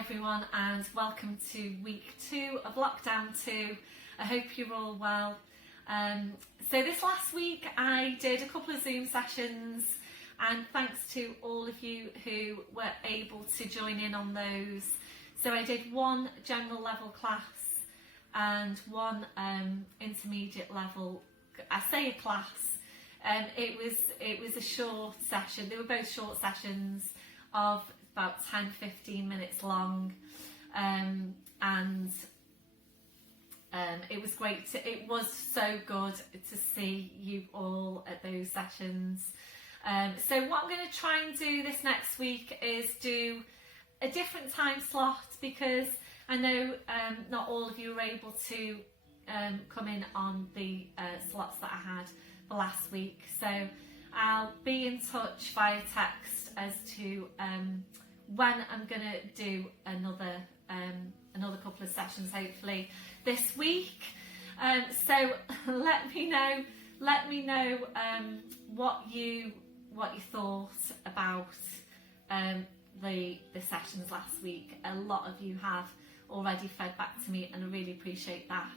everyone, and welcome to week 2 of lockdown 2. I hope you're all well. So this last week I did a couple of Zoom sessions, and thanks to all of you who were able to join in on those. So I did one general level class and one intermediate level, I say a class. It was a short session. They were both short sessions of about 10-15 minutes long, and it was great. It was so good to see you all at those sessions. So what I'm going to try and do this next week is do a different time slot, because I know not all of you were able to come in on the slots that I had for last week. So I'll be in touch via text as to when I'm going to do another couple of sessions, hopefully this week. So let me know what you thought about the sessions last week. A lot of you have already fed back to me, and I really appreciate that.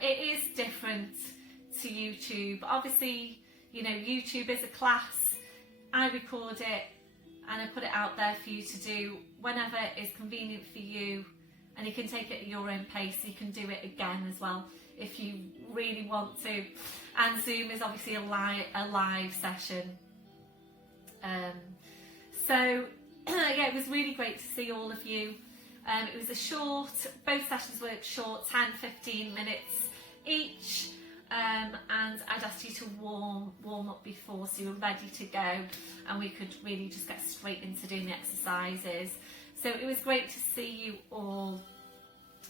It is different to YouTube. Obviously, you know, YouTube is a class. I record it and I put it out there for you to do whenever is convenient for you, and you can take it at your own pace. You can do it again as well if you really want to. And Zoom is obviously a live session. So yeah, it was really great to see all of you. It was both sessions were short, 10-15 minutes each. And I'd asked you to warm up before, so you were ready to go, and we could really just get straight into doing the exercises. So it was great to see you all.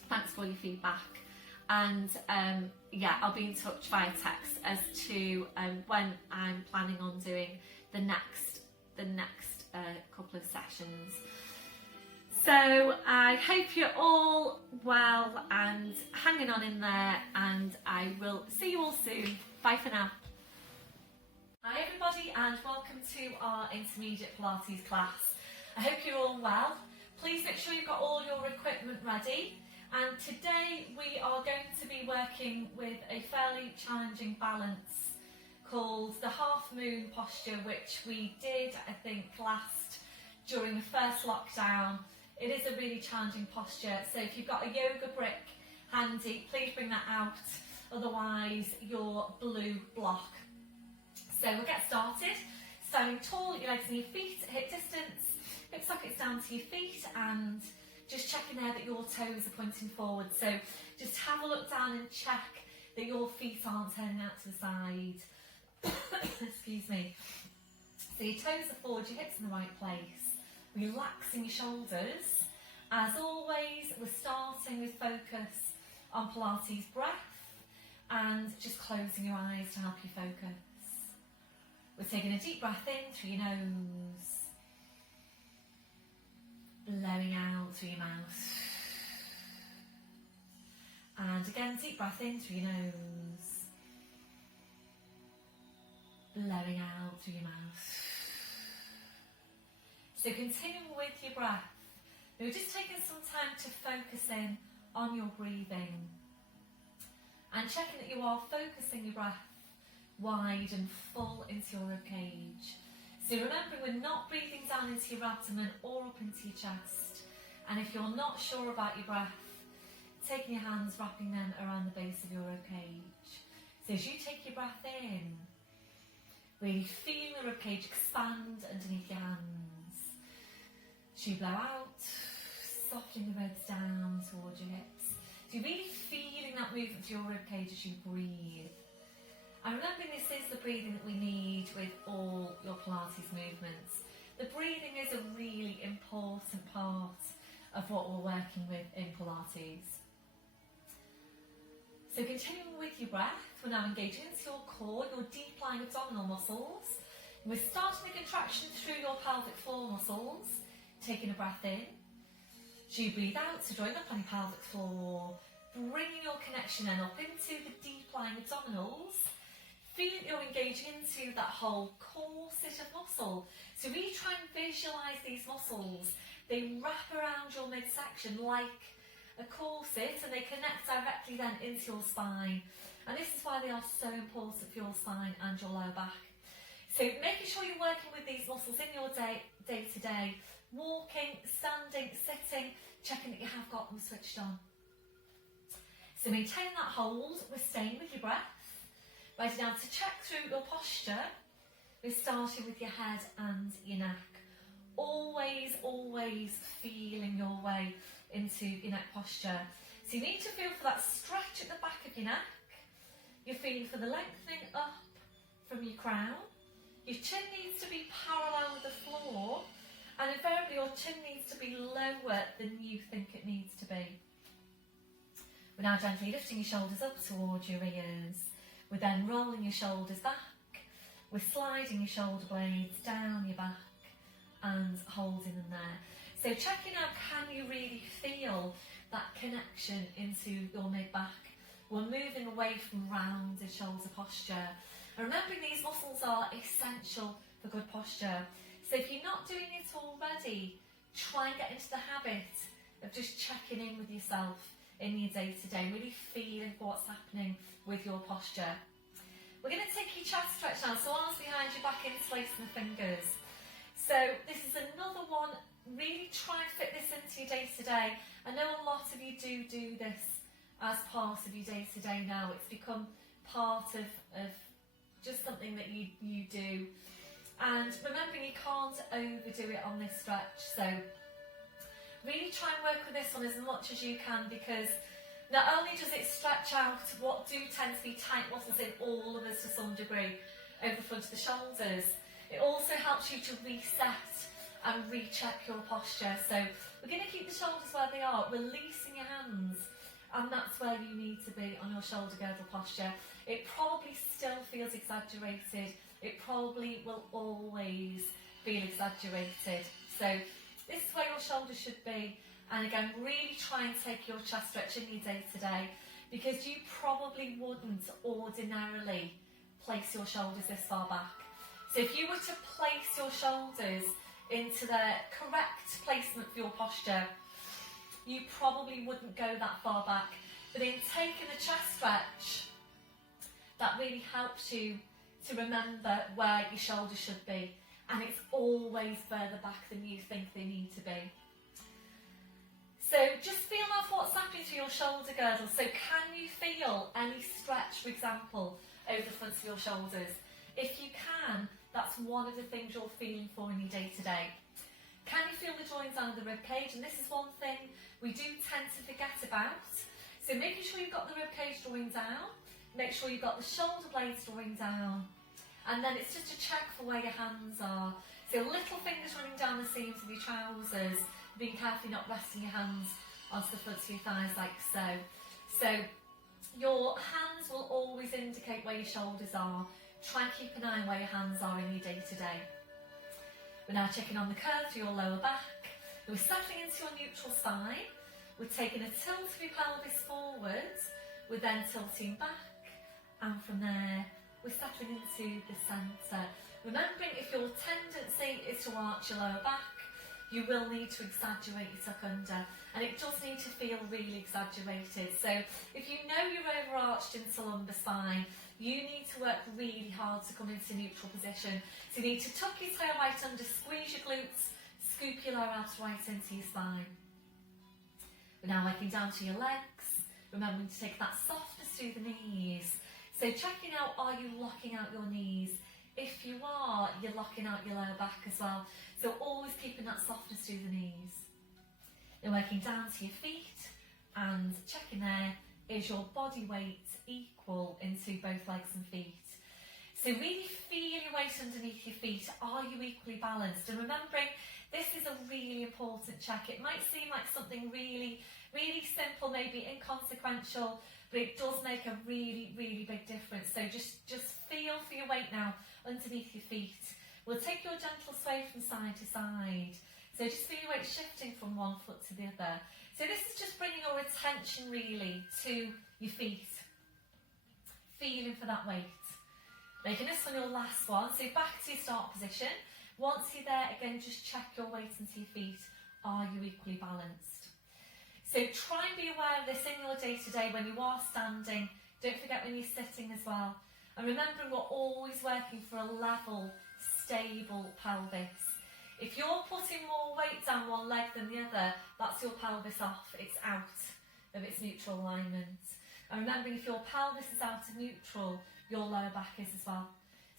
Thanks for all your feedback, and yeah, I'll be in touch via text as to when I'm planning on doing the next couple of sessions. So I hope you're all well and hanging on in there, and I will see you all soon. Bye for now. Hi everybody, and welcome to our intermediate Pilates class. I hope you're all well. Please make sure you've got all your equipment ready. And today we are going to be working with a fairly challenging balance called the half moon posture, which we did, I think, during the first lockdown. It is a really challenging posture, so if you've got a yoga brick handy, please bring that out, otherwise your blue block. So we'll get started. Standing tall, your legs and your feet at hip distance, hip sockets down to your feet, and just checking there that your toes are pointing forward. So just have a look down and check that your feet aren't turning out to the side. Excuse me. So your toes are forward, your hips in the right place. Relaxing your shoulders. As always, we're starting with focus on Pilates breath and just closing your eyes to help you focus. We're taking a deep breath in through your nose, blowing out through your mouth. And again, deep breath in through your nose, blowing out through your mouth. So continuing with your breath, we're just taking some time to focus in on your breathing and checking that you are focusing your breath wide and full into your ribcage. So remembering we're not breathing down into your abdomen or up into your chest. And if you're not sure about your breath, taking your hands, wrapping them around the base of your ribcage. So as you take your breath in, really feeling the ribcage expand underneath your hands. As you blow out, softening the ribs down towards your hips. So you're really feeling that movement to your ribcage as you breathe. And remembering this is the breathing that we need with all your Pilates movements. The breathing is a really important part of what we're working with in Pilates. So continuing with your breath, we're now engaging into your core, your deep lying abdominal muscles. We're starting the contraction through your pelvic floor muscles. Taking a breath in, as you breathe out, so drawing up on your pelvic floor, bringing your connection then up into the deep lying abdominals, feeling you're engaging into that whole core sit of muscle. So really try and visualise these muscles They wrap around your midsection like a corset, and they connect directly then into your spine. And this is why they are so important for your spine and your lower back. So making sure you're working with these muscles in your day to day, walking, standing, sitting, checking that you have got them switched on. So maintaining that hold, we're staying with your breath. Ready now to check through your posture. We're starting with your head and your neck. Always, always feeling your way into your neck posture. So you need to feel for that stretch at the back of your neck. You're feeling for the lengthening up from your crown. Your chin needs to be parallel with the floor, and invariably your chin needs to be lower than you think it needs to be. We're now gently lifting your shoulders up towards your ears. We're then rolling your shoulders back. We're sliding your shoulder blades down your back and holding them there. So checking out, can you really feel that connection into your mid-back? We're moving away from rounded shoulder posture. And remembering these muscles are essential for good posture. So if you're not doing it already, try and get into the habit of just checking in with yourself in your day-to-day, really feeling what's happening with your posture. We're going to take your chest stretch now, so arms behind your back, interlacing the fingers. So this is another one, really try and fit this into your day-to-day. I know a lot of you do this as part of your day-to-day now. It's become part of just something that you do. And remembering you can't overdo it on this stretch, so really try and work with this one as much as you can, because not only does it stretch out what do tend to be tight muscles in all of us to some degree over the front of the shoulders, it also helps you to reset and recheck your posture. So we're going to keep the shoulders where they are, releasing your hands, and that's where you need to be on your shoulder girdle posture. It probably still feels exaggerated. It probably will always feel exaggerated. So this is where your shoulders should be. And again, really try and take your chest stretch in your day to day, because you probably wouldn't ordinarily place your shoulders this far back. So if you were to place your shoulders into the correct placement for your posture, you probably wouldn't go that far back. But in taking the chest stretch, that really helps you to remember where your shoulders should be. And it's always further back than you think they need to be. So just feel off what's happening to your shoulder girdle. So can you feel any stretch, for example, over the front of your shoulders? If you can, that's one of the things you're feeling for in your day-to-day. Can you feel the joints under the rib cage? And this is one thing we do tend to forget about. So making sure you've got the rib cage drawing down, make sure you've got the shoulder blades drawing down, and then it's just a check for where your hands are. So little fingers running down the seams of your trousers, being careful not resting your hands onto the front of your thighs like so. So your hands will always indicate where your shoulders are. Try and keep an eye on where your hands are in your day-to-day. We're now checking on the curve to your lower back. We're settling into your neutral spine. We're taking a tilt of your pelvis forwards. We're then tilting back, and from there we're settling into the centre. Remembering if your tendency is to arch your lower back, you will need to exaggerate your tuck under, and it does need to feel really exaggerated. So if you know you're overarched into lumbar spine, you need to work really hard to come into neutral position. So you need to tuck your tail right under, squeeze your glutes, scoop your lower abs right into your spine. We're now working down to your legs, remembering to take that softness through the knees. So checking out, are you locking out your knees? If you are, you're locking out your lower back as well. So always keeping that softness through the knees. Then working down to your feet and checking there, is your body weight equal into both legs and feet? So really feel your weight underneath your feet. Are you equally balanced? And remembering, this is a really important check. It might seem like something really, really simple, maybe inconsequential, but it does make a really, really big difference. So just feel for your weight now underneath your feet. We'll take your gentle sway from side to side. So just feel your weight shifting from one foot to the other. So this is just bringing your attention really to your feet. Feeling for that weight. Making this one your last one. So back to your start position. Once you're there, again, just check your weight into your feet. Are you equally balanced? So try and be aware of this in your day-to-day when you are standing. Don't forget when you're sitting as well. And remembering we're always working for a level, stable pelvis. If you're putting more weight down one leg than the other, that's your pelvis off. It's out of its neutral alignment. And remembering if your pelvis is out of neutral, your lower back is as well.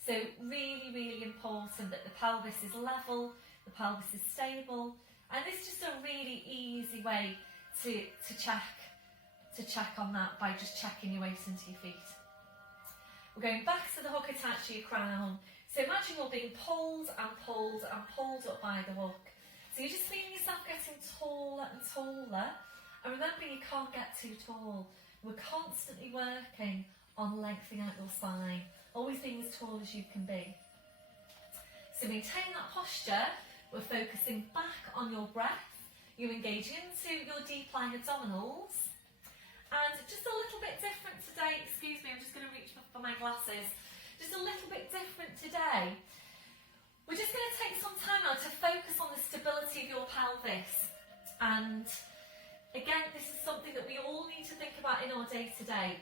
So really, really important that the pelvis is level, the pelvis is stable. And this is just a really easy way to check on that by just checking your weight into your feet. We're going back to the hook attached to your crown. So imagine you're being pulled and pulled and pulled up by the hook. So you're just feeling yourself getting taller and taller. And remember, you can't get too tall. We're constantly working on lengthening out your spine, always being as tall as you can be. So maintain that posture. We're focusing back on your breath. You engage into your deep lying abdominals. And just a little bit different today, excuse me, I'm just going to reach for my glasses. Just a little bit different today. We're just going to take some time now to focus on the stability of your pelvis. And again, this is something that we all need to think about in our day-to-day.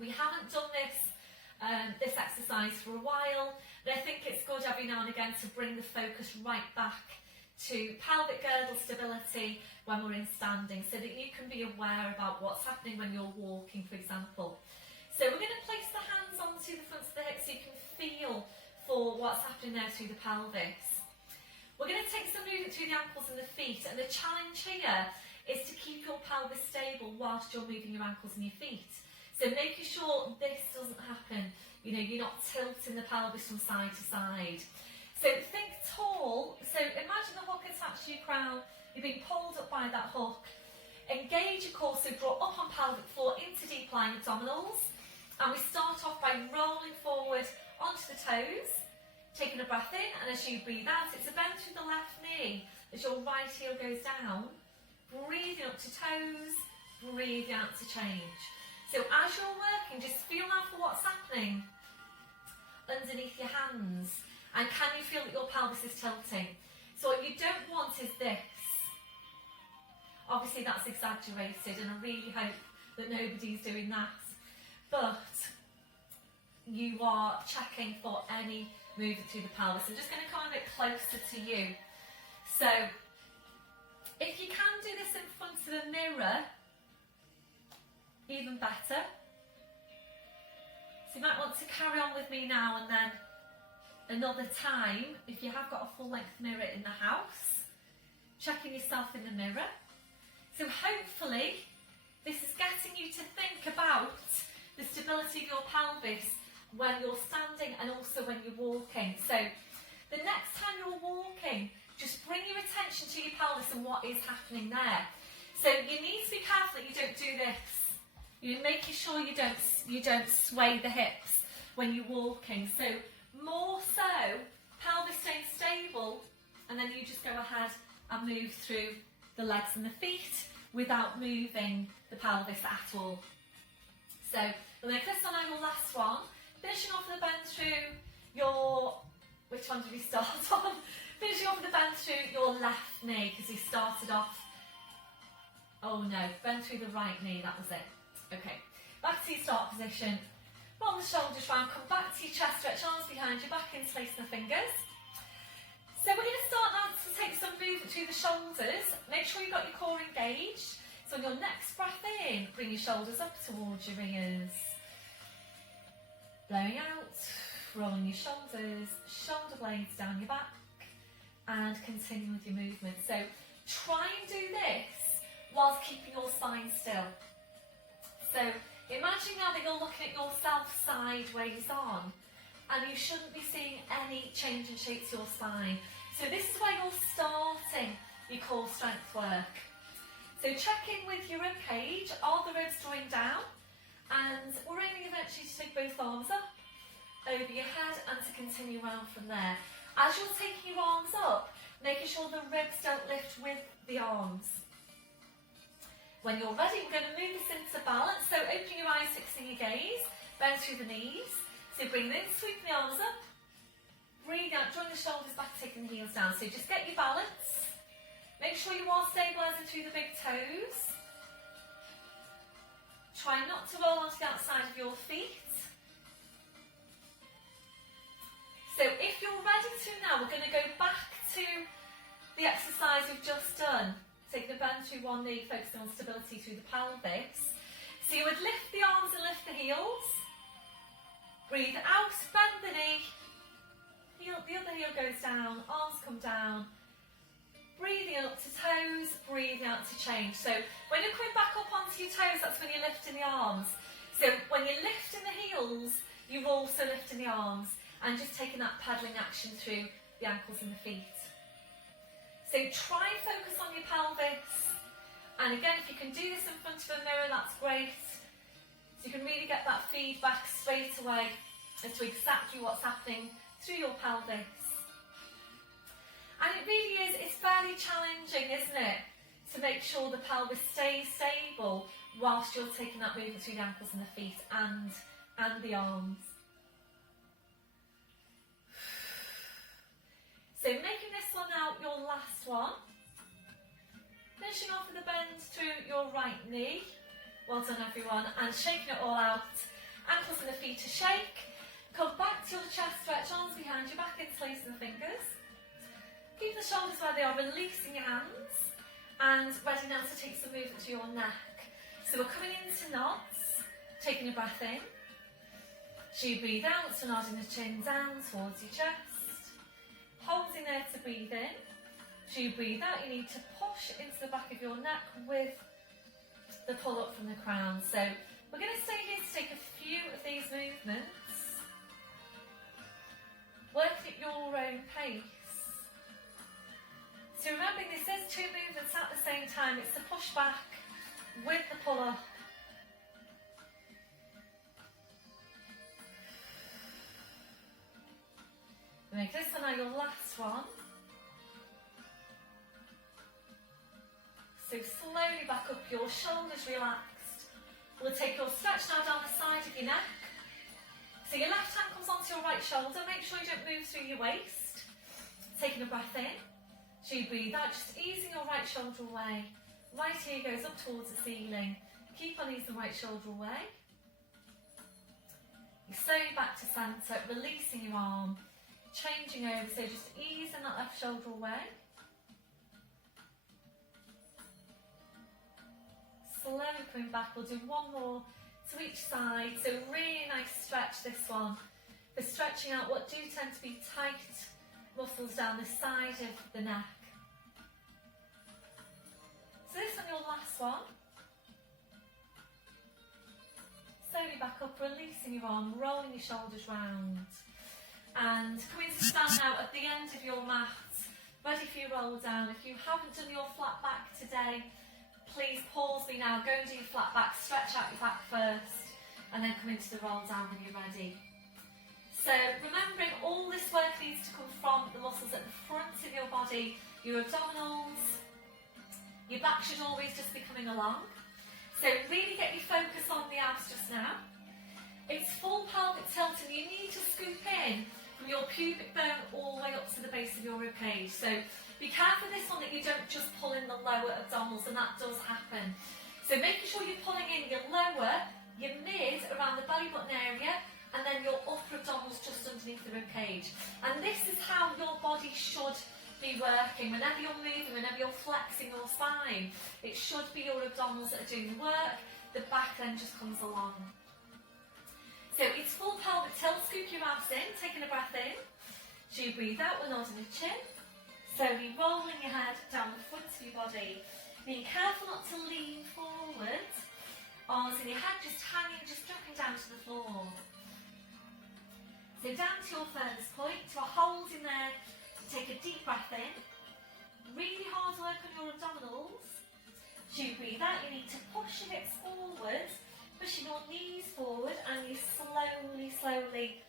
We haven't done this exercise for a while, but I think it's good every now and again to bring the focus right back to pelvic girdle stability when we're in standing, so that you can be aware about what's happening when you're walking, for example. So we're going to place the hands onto the fronts of the hips so you can feel for what's happening there through the pelvis. We're going to take some movement through the ankles and the feet, and the challenge here is to keep your pelvis stable whilst you're moving your ankles and your feet. So making sure this doesn't happen, you know, you're not tilting the pelvis from side to side. So think tall. So imagine the hook attached to your crown. You're being pulled up by that hook. Engage your core, so draw up on pelvic floor into deep lying abdominals. And we start off by rolling forward onto the toes, taking a breath in, and as you breathe out, it's a bend through the left knee as your right heel goes down. Breathing up to toes, breathing out to change. So as you're working, just feel out for what's happening underneath your hands. And can you feel that your pelvis is tilting? So what you don't want is this. Obviously that's exaggerated, and I really hope that nobody's doing that. But you are checking for any movement through the pelvis. I'm just going to come a bit closer to you. So if you can do this in front of a mirror, even better. So you might want to carry on with me now, and then another time, if you have got a full length mirror in the house, checking yourself in the mirror. So hopefully this is getting you to think about the stability of your pelvis when you're standing and also when you're walking. So the next time you're walking, just bring your attention to your pelvis and what is happening there. So you need to be careful that you don't do this. You're making sure you don't sway the hips when you're walking. So more so, pelvis staying stable, and then you just go ahead and move through the legs and the feet without moving the pelvis at all. So we're going to click on our last one, finishing off with the bend through your, which one did we start on? Finishing off with the bend through your left knee, because we started off, oh no, bend through the right knee, that was it. Okay, back to your start position. Roll the shoulders round, come back to your chest, stretch arms behind you, back in place the fingers. So we're going to start now to take some movement through the shoulders. Make sure you've got your core engaged. So on your next breath in, bring your shoulders up towards your ears. Blowing out, rolling your shoulders, shoulder blades down your back, and continue with your movement. So try and do this whilst keeping your spine still. So imagine now that you're looking at yourself sideways on, and you shouldn't be seeing any change in shape to your spine. So this is where you're starting your core strength work. So check in with your rib cage, are the ribs drawing down? And we're aiming eventually to take both arms up over your head and to continue around from there. As you're taking your arms up, making sure the ribs don't lift with the arms. When you're ready, we're going to move this into balance. So open your eyes, fixing your gaze, bend through the knees. So breathe in, sweep the arms up. Breathe out, drawing the shoulders back, taking the heels down. So just get your balance. Make sure you are stabilising through the big toes. Try not to roll onto the outside of your feet. So if you're ready to now, we're going to go back to the exercise we've just done. Taking a bend through one knee, focusing on stability through the pelvis. So you would lift the arms and lift the heels. Breathe out, bend the knee. The other heel goes down, arms come down. Breathing up to toes, breathing out to change. So when you're coming back up onto your toes, that's when you're lifting the arms. So when you're lifting the heels, you're also lifting the arms and just taking that pedaling action through the ankles and the feet. So try and focus on your pelvis. And again, if you can do this in front of a mirror, that's great. So you can really get that feedback straight away as to exactly what's happening through your pelvis. And it really is, it's fairly challenging, isn't it? To make sure the pelvis stays stable whilst you're taking that movement through the ankles and the feet and the arms. So making this one now your last one. Finishing off with a bend through your right knee. Well done everyone. And shaking it all out. Ankles and the feet to shake. Come back to your chest stretch, arms behind you, back interlacing the fingers. Keep the shoulders where they are, releasing your hands. And ready now to take some movement to your neck. So we're coming into knots, taking a breath in. So you breathe out, so nodding the chin down towards your chest. Holding there to breathe in. So you breathe out, you need to push into the back of your neck with the pull up from the crown. So we're going to stay here to take a few of these movements. Work at your own pace. So remembering this is two movements at the same time. It's the push back with the pull up. Make this one now your last one. So slowly back up, your shoulders relaxed. We'll take your stretch now down the side of your neck. So your left hand comes onto your right shoulder. Make sure you don't move through your waist. Taking a breath in. So you breathe out, just easing your right shoulder away. Right ear goes up towards the ceiling. Keep on easing the right shoulder away. You slowly back to centre, releasing your arm. Changing over, so just easing that left shoulder away. Slowly coming back, we'll do one more to each side. So really nice stretch this one. For stretching out what do tend to be tight muscles down the side of the neck. So this one, your last one. Slowly back up, releasing your arm, rolling your shoulders round. And coming to stand now at the end of your mat, ready for your roll down. If you haven't done your flat back today, please pause me now, go and do your flat back, stretch out your back first, and then come into the roll down when you're ready. So remembering all this work needs to come from the muscles at the front of your body, your abdominals, your back should always just be coming along. So really get your focus on the abs just now. It's full pelvic tilt and you need to scoop in from your pubic bone all the way up to the base of your ribcage. So be careful this one that you don't just pull in the lower abdominals, and that does happen. So making sure you're pulling in your lower, your mid around the belly button area, and then your upper abdominals just underneath the ribcage. And this is how your body should be working. Whenever you're moving, whenever you're flexing your spine, it should be your abdominals that are doing the work, the back then just comes along. So it's full pelvic tilt, scoop your abs in, taking a breath in. So you breathe out, we're nodding the chin. Slowly rolling your head down the front of your body. Being careful not to lean forward. Arms in your head just hanging, just dropping down to the floor. So down to your furthest point, to a hold in there. Take a deep breath in. Really hard work on your abdominals. So you breathe out, you need to push your hips forward. Pushing your knees forward, and you slowly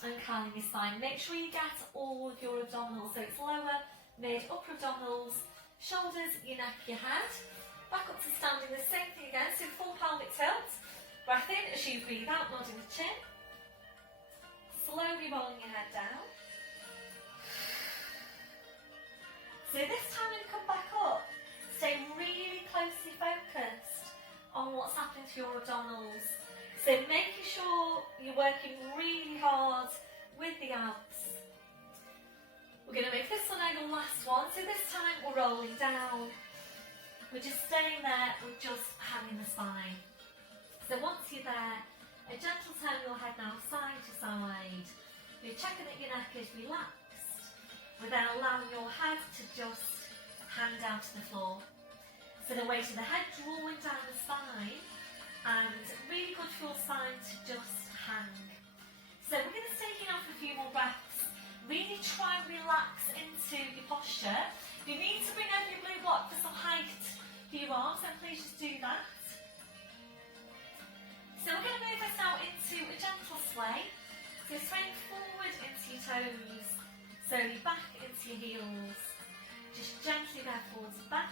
uncurling your spine. Make sure you get all of your abdominals, so it's lower, mid, upper abdominals, shoulders, your neck, your head. Back up to standing, the same thing again, so full pelvic tilt. Breath in as you breathe out, nodding the chin. Slowly rolling your head down. So this time when you come back up, stay really closely focused on what's happening to your abdominals. So making sure you're working really hard with the abs. We're going to make this one our last one. So this time we're rolling down. We're just staying there, we're just hanging the spine. So once you're there, a gentle turn of your head now side to side. You're checking that your neck is relaxed. We're then allowing your head to just hang down to the floor. So the weight of the head drawing down the spine, and really good for your spine to just hang. So we're going to stay here now for a few more breaths. Really try and relax into your posture. If you need to bring over your blue block for some height for your arms, then please just do that. So we're going to move this now into a gentle sway. So swaying forward into your toes, so you're back into your heels. Just gently there forwards and back.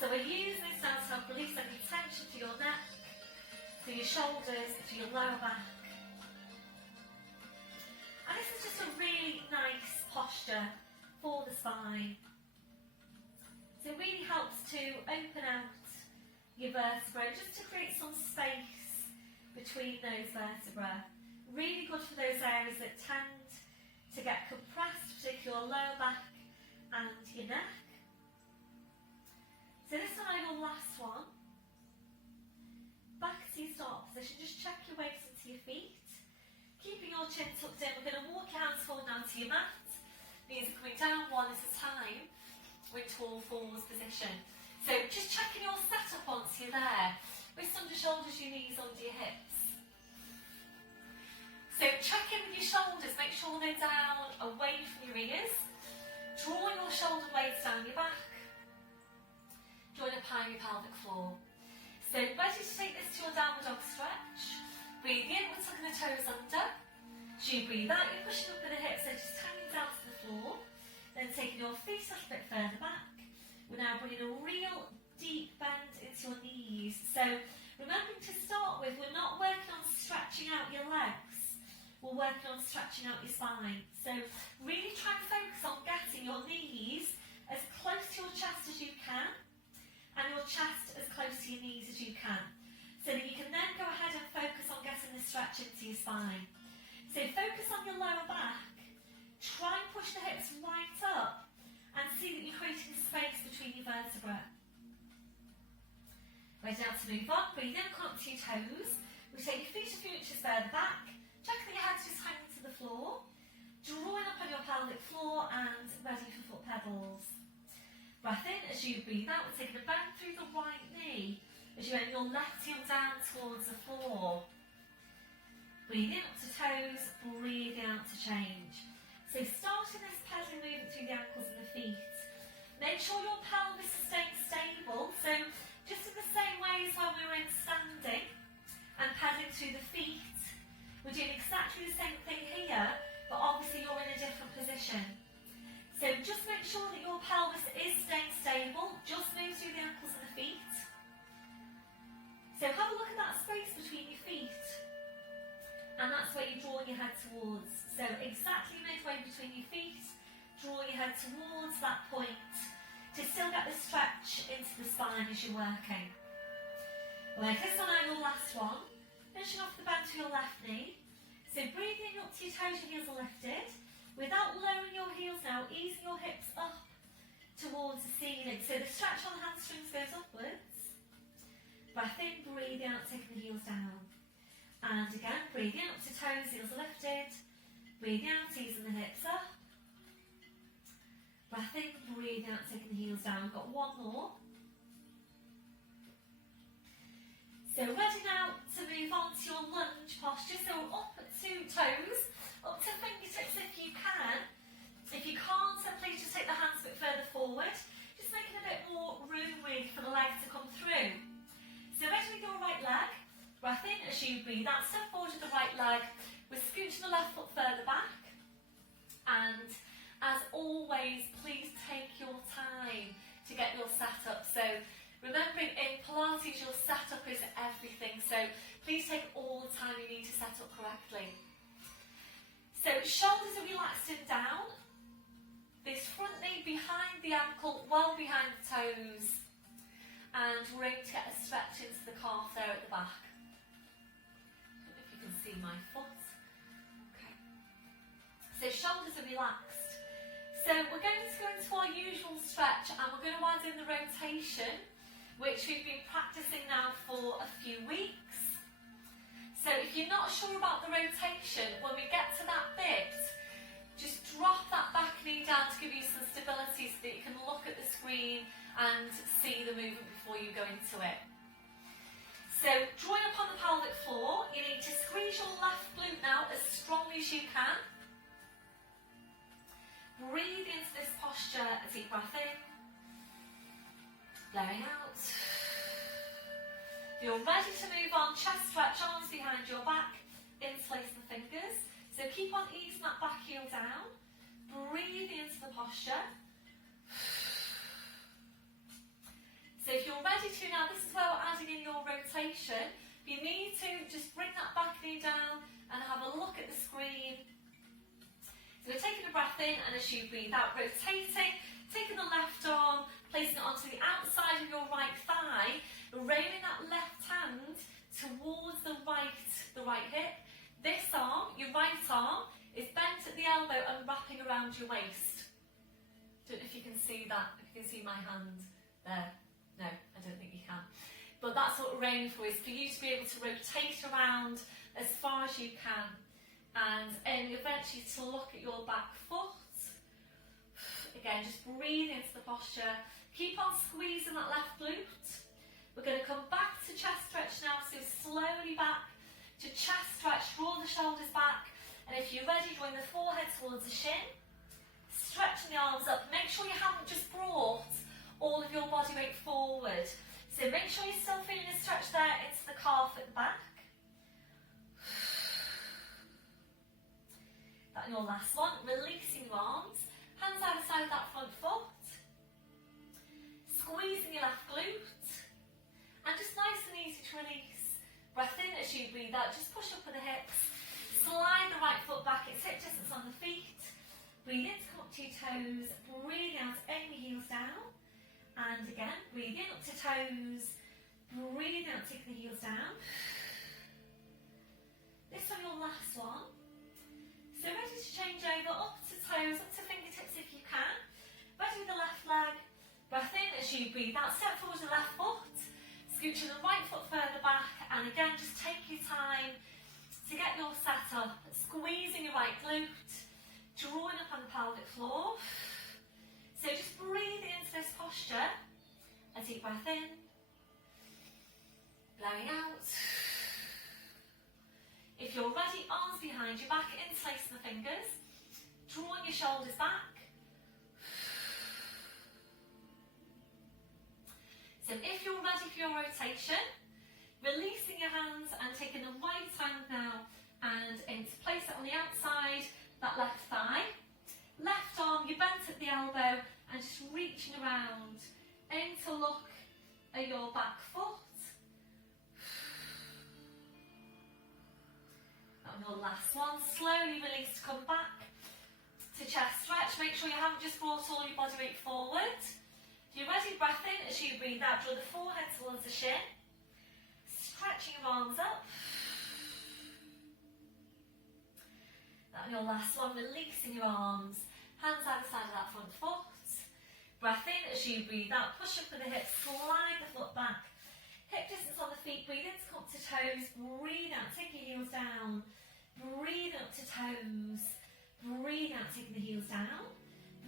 So we're using this now to help release any tension to your neck, to your shoulders, to your lower back. And this is just a really nice posture for the spine. So it really helps to open out your vertebrae, just to create some space between those vertebrae. Really good for those areas that tend to get compressed, particularly your lower back and your neck. So this time your last one. Back to your start position, just check your weight into your feet. Keeping your chin tucked in, we're going to walk your hands forward now to your mat. Knees are coming down one at a time. We're into all fours position. So just checking your setup once you're there. Wrists under shoulders, your knees under your hips. So check in with your shoulders, make sure they're down away from your ears. Draw your shoulder blades down your back. Join up high your pelvic floor. So ready to take this to your downward dog stretch. Breathe in, we're tucking the toes under. As you breathe out, you're pushing up with the hips, so just hanging down to the floor. Then taking your feet a little bit further back. We're now bringing a real deep bend into your knees. So remembering to start with, we're not working on stretching out your legs. We're working on stretching out your spine. So really try and focus on getting your knees as close to your chest as you can, and your chest as close to your knees as you can, so that you can then go ahead and focus on getting the stretch into your spine. So focus on your lower back. Try and push the hips right up and see that you're creating space between your vertebrae. Ready now to move on. Breathe in, come up to your toes. We take your feet a few inches further back. Check that your head's just hanging to the floor. Drawing up on your pelvic floor and ready for foot pedals. Breath in as you breathe out. We're taking a bend through the right knee as you bend your left heel down towards the floor. Breathe in up to toes, breathe out to change. So starting this pedaling movement through the ankles and the feet. Make sure your pelvis is staying stable. So just in the same way as when we were in standing and pedaling through the feet, we're doing exactly the same thing here, but obviously you're in a different position. So just make sure that your pelvis is staying stable. Just move through the ankles and the feet. So have a look at that space between your feet. And that's where you're drawing your head towards. So exactly midway between your feet, draw your head towards that point to still get the stretch into the spine as you're working. Like this one now, your last one. Finishing off the bend to your left knee. So breathing up to your toes, your heels are lifted. Without lowering your heels now, easing your hips up towards the ceiling. So the stretch on the hamstrings goes upwards. Breath in, breathing out, taking the heels down. And again, breathing up to toes, heels are lifted. Breathing out, easing the hips up. Breath in, breathing out, taking the heels down. We've got one more. So ready now to move on to your lunge posture. So up to toes, up to fingertips if you can. If you can't, then please just take the hands a bit further forward. Just making a bit more room really for the leg to come through. So ready with your right leg. Breath in as you breathe out. Step forward with the right leg. We're scooching the left foot further back. And as always, please take your time to get your setup. So remembering in Pilates, your setup is everything. So please take all the time you need to set up correctly. So shoulders are relaxed and down. well behind the toes, and we're aiming to get a stretch into the calf there at the back. I don't know if you can see my foot. Okay. So shoulders are relaxed. So we're going to go into our usual stretch, and we're going to add in the rotation, which we've been practicing now for a few weeks. So if you're not sure about the rotation, when we get to that bit, just drop that back knee down to give you some stability so that you can look at the screen and see the movement before you go into it. So drawing up on the pelvic floor, you need to squeeze your left glute now as strongly as you can. Breathe into this posture, a deep breath in, blowing out. If you're ready to move on, chest stretch, arms behind your back, interlace the fingers. So keep on easing that back heel down, breathe into the posture. So if you're ready to now, this is where we're adding in your rotation. If you need to, just bring that back knee down and have a look at the screen. So we're taking a breath in, and as you breathe out, rotating, taking the left arm, placing it onto the outside of your right thigh, rolling that left hand towards the right hip. This arm, your right arm, is bent at the elbow and wrapping around your waist. Don't know if you can see that, if you can see my hand there. No, I don't think you can. But that's what we're aiming for, is for you to be able to rotate around as far as you can. And eventually to look at your back foot. Again, just breathe into the posture. Keep on squeezing that left glute. We're going to come back to chest stretch now, so slowly back to chest stretch, draw the shoulders back, and if you're ready, drawing the forehead towards the shin, stretching the arms up. Make sure you haven't just brought all of your body weight forward. So make sure you're still feeling a stretch there into the calf at the back. That your last one, releasing your arms, hands either side of that front foot, squeezing your left glute, and just nice and easy to release. Breath in as you breathe out, just push up with the hips, slide the right foot back, it's hip distance on the feet, breathe in to come up to your toes, breathe out, aim your heels down, and again, breathe in up to toes, breathe out, taking the heels down. This one, your last one. So ready to change over, up to toes, up to fingertips if you can. Ready with the left leg, breath in as you breathe out, step forward to the left foot, scooching the right foot further back, and again, just take your time to get your set up, squeezing your right glute, drawing up on the pelvic floor. So just breathing into this posture, a deep breath in, blowing out. If you're ready, arms behind your back, interlacing the fingers, drawing your shoulders back. So if you're ready for your rotation, releasing your hands and taking the right hand now and aim to place it on the outside, that left thigh. Left arm, you're bent at the elbow and just reaching around. Aim to look at your back foot. And your last one, slowly release to come back to chest stretch. Make sure you haven't just brought all your body weight forward. If you're ready, breath in as you breathe out, draw the forehead towards the shin, stretching your arms up. And your last one, releasing your arms, hands either side of that front foot. Breath in as you breathe out, push up with the hips, slide the foot back, hip distance on the feet, breathe in to come up to toes, breathe out, take your heels down, breathe up to toes, breathe out, taking the heels down,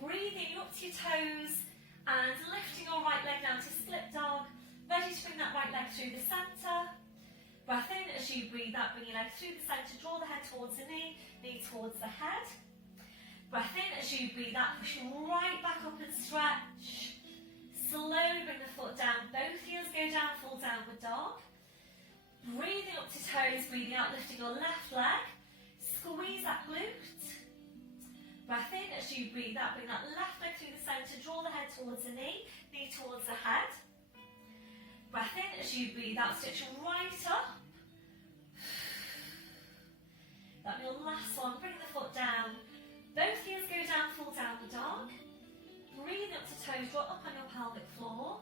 breathing up to your toes, and lifting your right leg down to split dog, ready to bring that right leg through the centre. Breath in as you breathe out, bring your leg through the centre, draw the head towards the knee towards the head. Breath in as you breathe out, push right back up and stretch. Slowly bring the foot down, both heels go down, full downward dog. Breathing up to toes, breathing out, lifting your left leg. Squeeze that glute. Breath in as you breathe out, bring that left leg through the centre, draw the head towards the knee towards the head. Breath in as you breathe out, stretch right up. That'll be your last one, bring the foot down. Both heels go down, full downward dog. Breathe up to toes, draw up on your pelvic floor.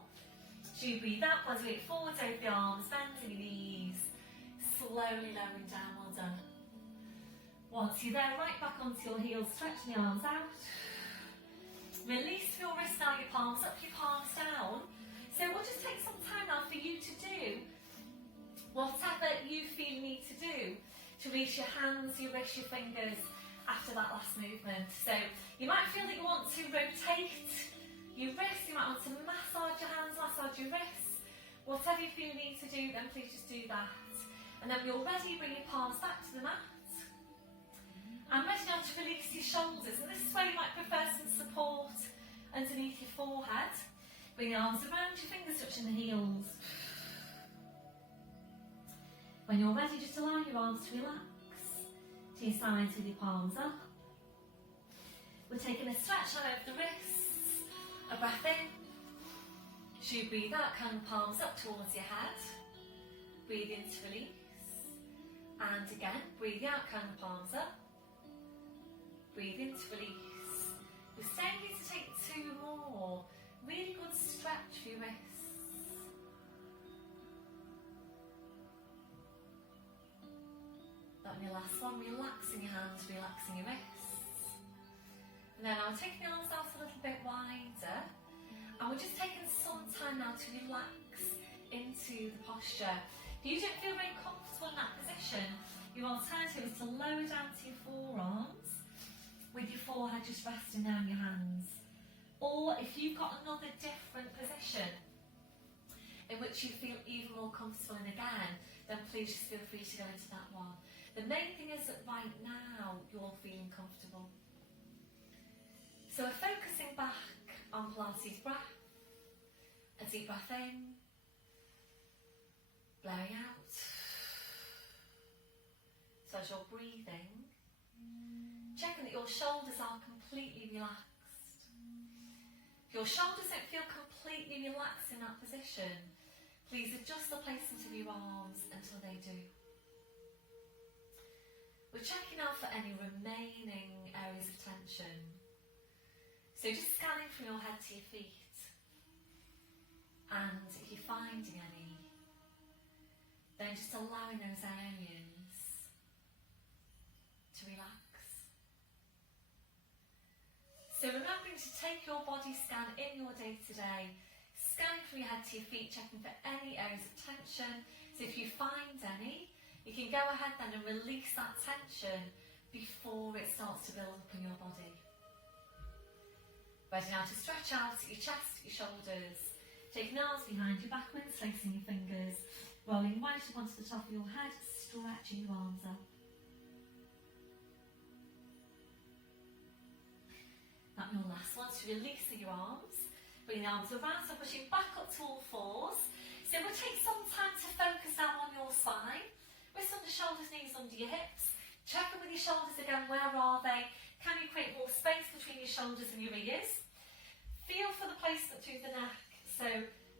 So you breathe out, body weight forwards over the arms, bending your knees. Slowly lowering down, well done. Once you're there, right back onto your heels, stretching the arms out. Release your wrists now, your palms up, your palms down. So we'll just take some time now for you to do whatever you feel you need to do to release your hands, your wrists, your fingers after that last movement. So you might feel that you want to rotate your wrists, you might want to massage your hands, massage your wrists. Whatever you feel you need to do, then please just do that. And then when you're ready, bring your palms back to the mat. And ready now to release your shoulders. And this is where you might prefer some support underneath your forehead. Bring your arms around, your fingers touching the heels. When you're ready, just allow your arms to relax to your sides with your palms up. We're taking a stretch now over the wrists. A breath in. As you breathe out, kind of palms up towards your head. Breathe in to release. And again, breathe out, kind of palms up. Breathe in to release. We're staying here to take 2 more. Really good stretch for your wrists. That one, your last one, relaxing your hands, relaxing your wrists. And then I'm taking the arms out a little bit wider. And we're just taking some time now to relax into the posture. If you don't feel very comfortable in that position, your alternative is to lower down to your forearms with your forehead just resting down your hands. Or if you've got another different position in which you feel even more comfortable in again, then please just feel free to go into that one. The main thing is that right now you're feeling comfortable. So we're focusing back on Pilates breath. A deep breath in, blowing out. So as you're breathing, checking that your shoulders are completely relaxed. If your shoulders don't feel completely relaxed in that position, please adjust the placement of your arms until they do. We're checking out for any remaining areas of tension. So just scanning from your head to your feet. And if you're finding any, then just allowing those areas to relax. So remembering to take your body scan in your day-to-day, scanning from your head to your feet, checking for any areas of tension. So if you find any, you can go ahead then and release that tension before it starts to build up in your body. Ready now to stretch out your chest, your shoulders, taking the arms behind your back, interlacing your fingers, rolling right up onto the top of your head, stretching your arms up. That your last one, so releasing your arms, bring the arms around, so pushing back up to all fours. So we'll take some time to focus now on your spine. Wrists under shoulders, knees under your hips. Check in with your shoulders again, where are they? Can you create more space between your shoulders and your ears? Feel for the placement through the neck. So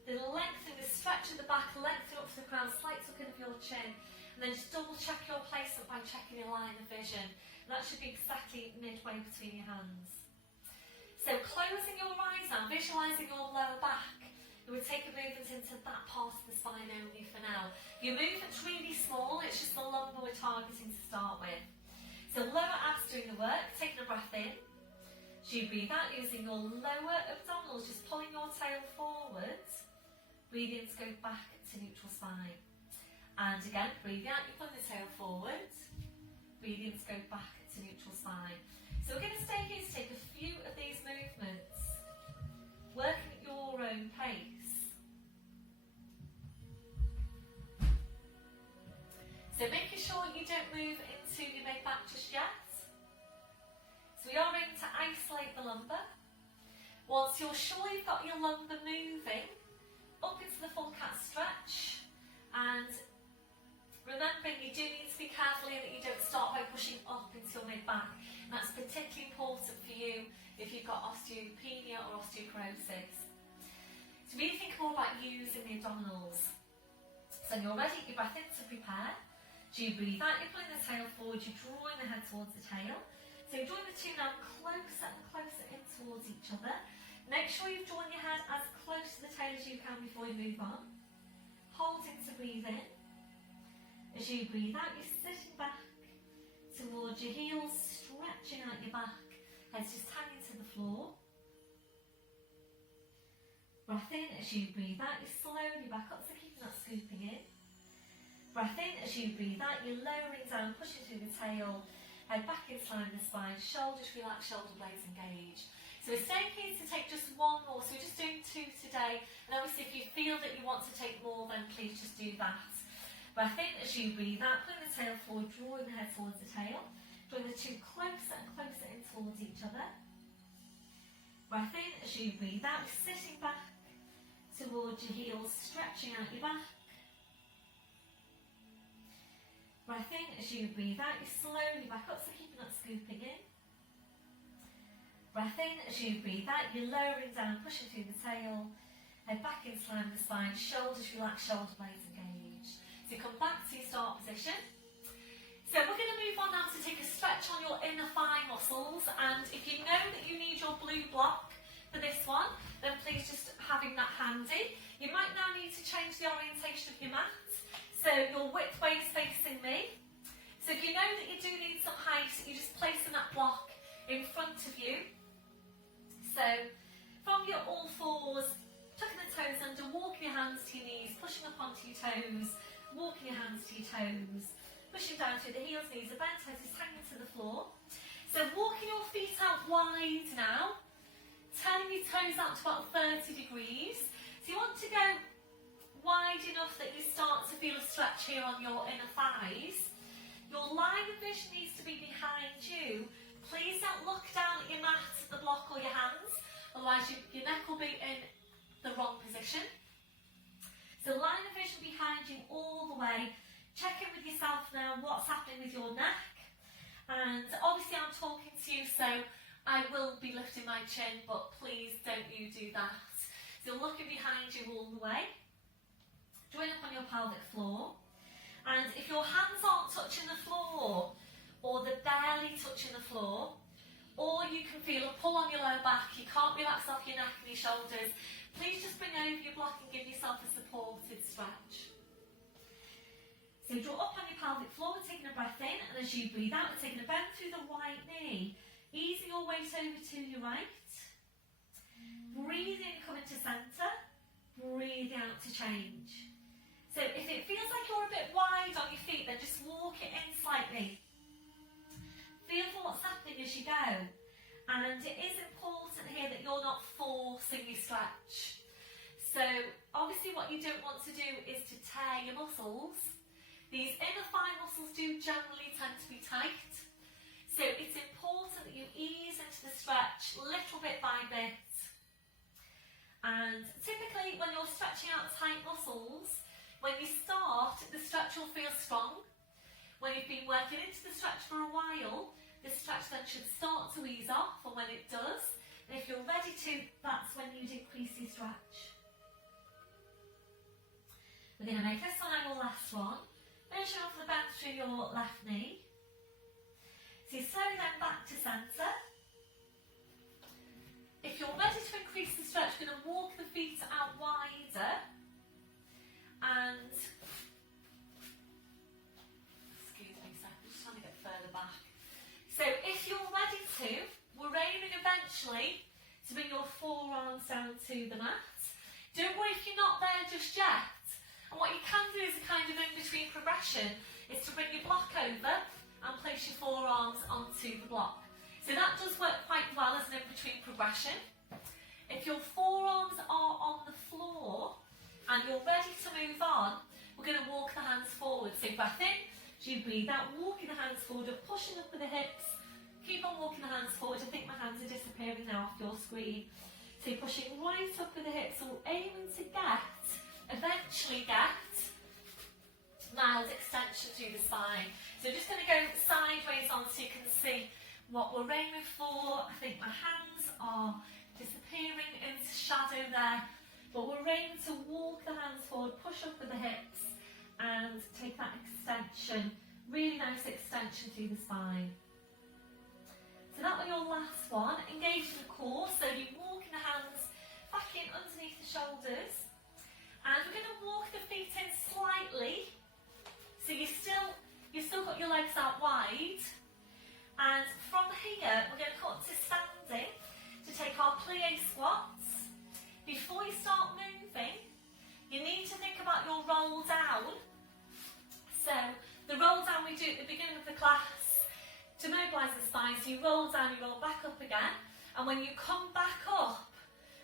the length and the stretch of the back, lengthen up to the crown, slight tuck in of your chin. And then just double check your placement by checking your line of vision. And that should be exactly midway between your hands. So closing your eyes now, visualising your lower back. You would take a movement into that part of the spine only for now. Your movement's really small, it's just the lumbar we're targeting to start with. So lower abs doing the work, taking a breath in. As you breathe out, using your lower abdominals, just pulling your tail forwards. Breathe in to go back to neutral spine. And again, breathe out, you're pulling the tail forwards. Breathe in to go back to neutral spine. So we're going to stay here to take a few of these movements, working at your own pace. So making sure you don't move into your mid back just yet. So we are aiming to isolate the lumbar. Once you're sure you've got your lumbar moving, up into the full cat stretch. And remembering you do need to be careful here that you don't start by pushing up into your mid back. And that's particularly important for you if you've got osteopenia or osteoporosis. So really think more about using the abdominals. So when you're ready, your breath in to prepare. So you breathe out, you're pulling the tail forward, you're drawing the head towards the tail. So you're drawing the two now closer and closer in towards each other. Make sure you've drawn your head as close to the tail as you can before you move on. Holding to breathe in. As you breathe out, you're sitting back towards your heels, stretching out your back, head's just hanging to the floor. Breath in. As you breathe out, you're slowly back up, so keeping that scooping in. Breath in. As you breathe out, you're lowering down, pushing through the tail, head back in line the spine, shoulders relax, shoulder blades engage. So we're staying here to take just one more, so we're just doing 2 today, and obviously if you feel that you want to take more, then please just do that. Breath in. As you breathe out, pulling the tail forward, drawing the head towards the tail, drawing the two closer and closer in towards each other. Breath in. As you breathe out, sitting back towards your heels, stretching out your back. Breath in. As you breathe out, you slowly back up, so keeping that scooping in. Breath in. As you breathe out, you're lowering down, pushing through the tail, head back in line the spine, shoulders relax, shoulder blades engage. So come back to your start position. So we're going to move on now to take a stretch on your inner thigh muscles, and if you know that you need your blue block for this one, then please just having that handy. You might now need to change the orientation of your mat, so your width waist facing me. So if you know that you do need some height, you're just placing that block in front of you. So from your all fours, tucking the toes under, walking your hands to your knees, pushing up onto your toes, walking your hands to your toes, pushing down through the heels, knees, the bent toes is hanging to the floor. So walking your feet out wide now, turning your toes out to about 30 degrees. So you want to go wide enough that you start to feel a stretch here on your inner thighs. Your line of vision needs to be behind you. Please don't look down at your mat, the block or your hands, otherwise your neck will be in the wrong position. So line of vision behind you all the way. Check in with yourself now, what's happening with your neck. And obviously I'm talking to you, so I will be lifting my chin, but please don't you do that. So looking behind you all the way. Join up on your pelvic floor. And if your hands aren't touching the floor, or they're barely touching the floor, or you can feel a pull on your lower back, you can't relax off your neck and your shoulders, please just bring over your block and give yourself a supported stretch. So draw up on your pelvic floor, taking a breath in, and as you breathe out, taking a bend through the right knee, easing your weight over to your right. Breathe in, coming to centre, breathe out to change. So if it feels like you're a bit wide on your feet, then just walk it in slightly. Feel for what's happening as you go. And it is important here that you're not forcing your stretch. So obviously what you don't want to do is to tear your muscles. These inner thigh muscles do generally tend to be tight. So it's important that you ease into the stretch little bit by bit. And typically when you're stretching out tight muscles, when you start, the stretch will feel strong. When you've been working into the stretch for a while, the stretch then should start to ease off, and when it does, and if you're ready to, that's when you'd increase your stretch. We're going to make this one our last one. Finishing off the bend through your left knee. So you slowly then back to centre. If you're ready to increase the stretch, you're going to walk the feet out wider. And excuse me a second, I'm just trying to get further back. So if you're ready to, we're aiming eventually to bring your forearms down to the mat. Don't worry if you're not there just yet. And what you can do as a kind of in-between progression is to bring your block over and place your forearms onto the block. So that does work quite well as an in-between progression. If your forearms are on the floor and you're ready to move on, we're going to walk the hands forward. So breath in, as you breathe out, walking the hands forward, pushing up with the hips. Keep on walking the hands forward. I think my hands are disappearing now off your screen. So you're pushing right up with the hips, so we're aiming to eventually get mild extension through the spine. So I'm just going to go sideways on so you can see what we're aiming for. I think my hands are disappearing into shadow there. But we're aiming to walk the hands forward, push up with the hips, and take that extension, really nice extension through the spine. So that was your last one. Engaging the core, so you walking the hands back in underneath the shoulders. And we're going to walk the feet in slightly. So you've still got your legs out wide. And from here, we're going to come up to standing to take our plie squats. Before you start moving, you need to think about your roll down. So the roll down we do at the beginning of the class to mobilise the spine. So you roll down, you roll back up again. And when you come back up,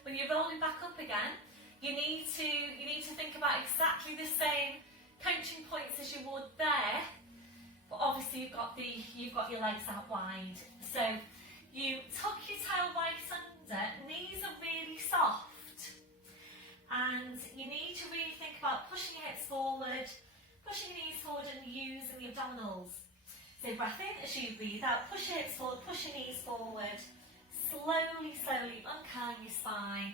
when you're rolling back up again, you need to think about exactly the same coaching points as you would there. But obviously you've got your legs out wide. So you tuck your tail right under, knees are really soft. And you need to really think about pushing your hips forward, pushing your knees forward and using the abdominals. So breath in as you breathe out, push your hips forward, push your knees forward. Slowly, slowly uncurl your spine.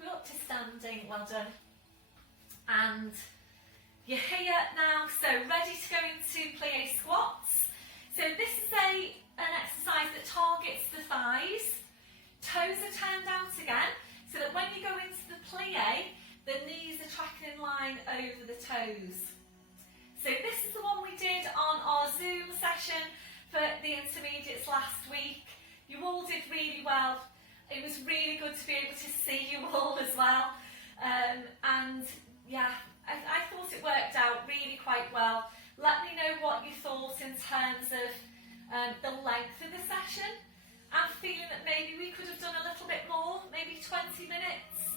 Go up to standing, well done. And you're here now, so ready to go into plie squats. So this is an exercise that targets the thighs. Toes are turned out again, so that when you go into the plie, the knees are tracking in line over the toes. So this is the one we did on our Zoom session for the intermediates last week. You all did really well. It was really good to be able to see you all as well. And yeah, I thought it worked out really quite well. Let me know what you thought in terms of the length of the session. I'm feeling that maybe we could have done a little bit more, maybe 20 minutes,